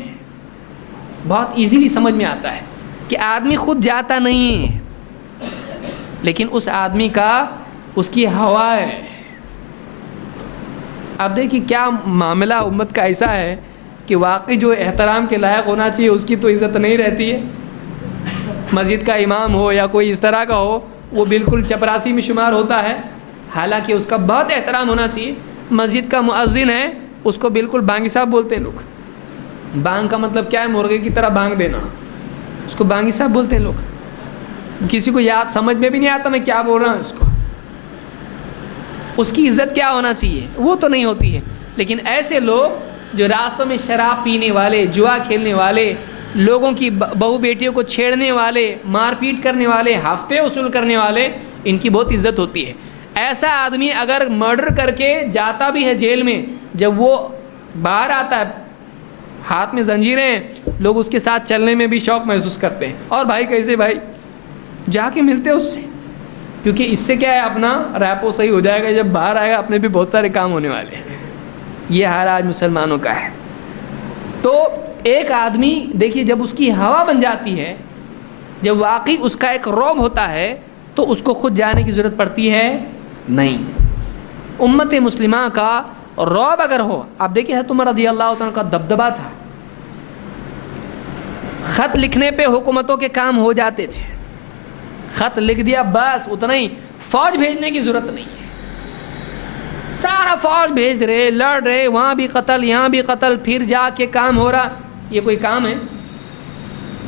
بہت ایزیلی سمجھ میں آتا ہے کہ آدمی خود جاتا نہیں ہے لیکن اس آدمی کا اس کی ہوا ہے. اب دیکھیے کیا معاملہ امت کا ایسا ہے کہ واقعی جو احترام کے لائق ہونا چاہیے اس کی تو عزت نہیں رہتی ہے. مسجد کا امام ہو یا کوئی اس طرح کا ہو وہ بالکل چپراسی میں شمار ہوتا ہے، حالانکہ اس کا بہت احترام ہونا چاہیے. مسجد کا مؤذن ہے اس کو بالکل بانگی صاحب بولتے ہیں لوگ. بانگ کا مطلب کیا ہے؟ مرغے کی طرح بانگ دینا، اس کو بانگی صاحب بولتے ہیں لوگ. کسی کو یاد سمجھ میں بھی نہیں آتا میں کیا بول رہا ہوں اس کو. اس کی عزت کیا ہونا چاہیے؟ وہ تو نہیں ہوتی ہے. لیکن ایسے لوگ جو راستوں میں شراب پینے والے، جوا کھیلنے والے، لوگوں کی بہو بیٹیوں کو چھیڑنے والے، مار پیٹ کرنے والے، ہفتے وصول کرنے والے، ان کی بہت عزت ہوتی ہے. ایسا آدمی اگر مرڈر کر کے جاتا بھی ہے جیل میں، جب وہ باہر آتا ہے ہاتھ میں زنجیریں ہیں، لوگ اس کے ساتھ چلنے میں بھی شوق محسوس کرتے ہیں. اور بھائی کیسے بھائی؟ جا کے ملتے اس سے، کیونکہ اس سے کیا ہے اپنا ریپو صحیح ہو جائے گا، جب باہر آئے گا اپنے بھی بہت سارے کام ہونے والے ہیں. یہ حال آج مسلمانوں کا ہے. تو ایک آدمی دیکھیے جب اس کی ہوا بن جاتی ہے، جب واقعی اس کا ایک رعب ہوتا ہے تو اس کو خود جانے کی ضرورت پڑتی ہے نہیں. امت مسلمہ کا رعب اگر ہو، آپ دیکھیے حضرت عمر رضی اللہ عنہ کا دبدبا تھا، خط لکھنے پہ حکومتوں کے کام ہو جاتے تھے. خط لکھ دیا بس اتنا ہی، فوج بھیجنے کی ضرورت نہیں ہے. سارا فوج بھیج رہے، لڑ رہے، وہاں بھی قتل یہاں بھی قتل، پھر جا کے کام ہو رہا. یہ کوئی کام ہے؟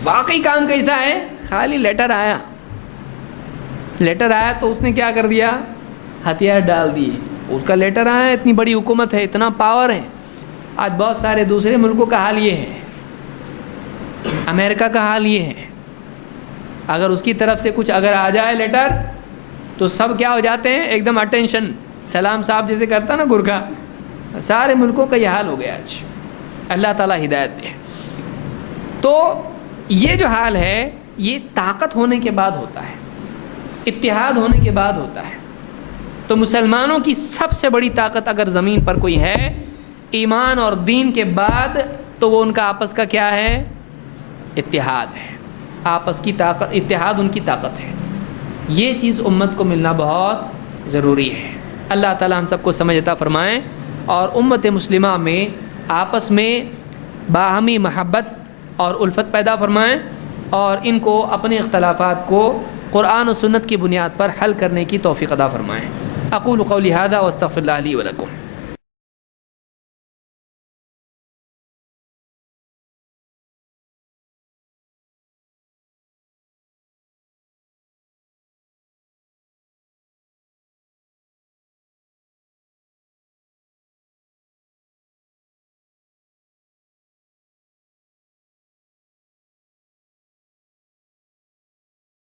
واقعی کام کیسا ہے؟ خالی لیٹر آیا تو اس نے کیا کر دیا؟ ہتھیار ڈال دیے. اس کا لیٹر آیا، اتنی بڑی حکومت ہے، اتنا پاور ہے. آج بہت سارے دوسرے ملکوں کا حال یہ ہے، امریکہ کا حال یہ ہے، اگر اس کی طرف سے کچھ اگر آ جائے لیٹر تو سب کیا ہو جاتے ہیں؟ ایک دم اٹینشن. سلام صاحب جیسے کرتا نا گرکھا، سارے ملکوں کا یہ حال ہو گیا آج. اللہ تعالیٰ ہدایت دے. تو یہ جو حال ہے یہ طاقت ہونے کے بعد ہوتا ہے, اتحاد ہونے کے بعد ہوتا ہے. تو مسلمانوں کی سب سے بڑی طاقت اگر زمین پر کوئی ہے ایمان اور دین کے بعد, تو وہ ان کا آپس کا کیا ہے؟ اتحاد ہے. آپس کی طاقت, اتحاد ان کی طاقت ہے. یہ چیز امت کو ملنا بہت ضروری ہے. اللہ تعالیٰ ہم سب کو سمجھ عطا فرمائیں اور امت مسلمہ میں آپس میں باہمی محبت اور الفت پیدا فرمائیں اور ان کو اپنے اختلافات کو قرآن و سنت کی بنیاد پر حل کرنے کی توفیق عطا فرمائیں. اقول قولی ھذا واستغفر اللہ لی ولکم.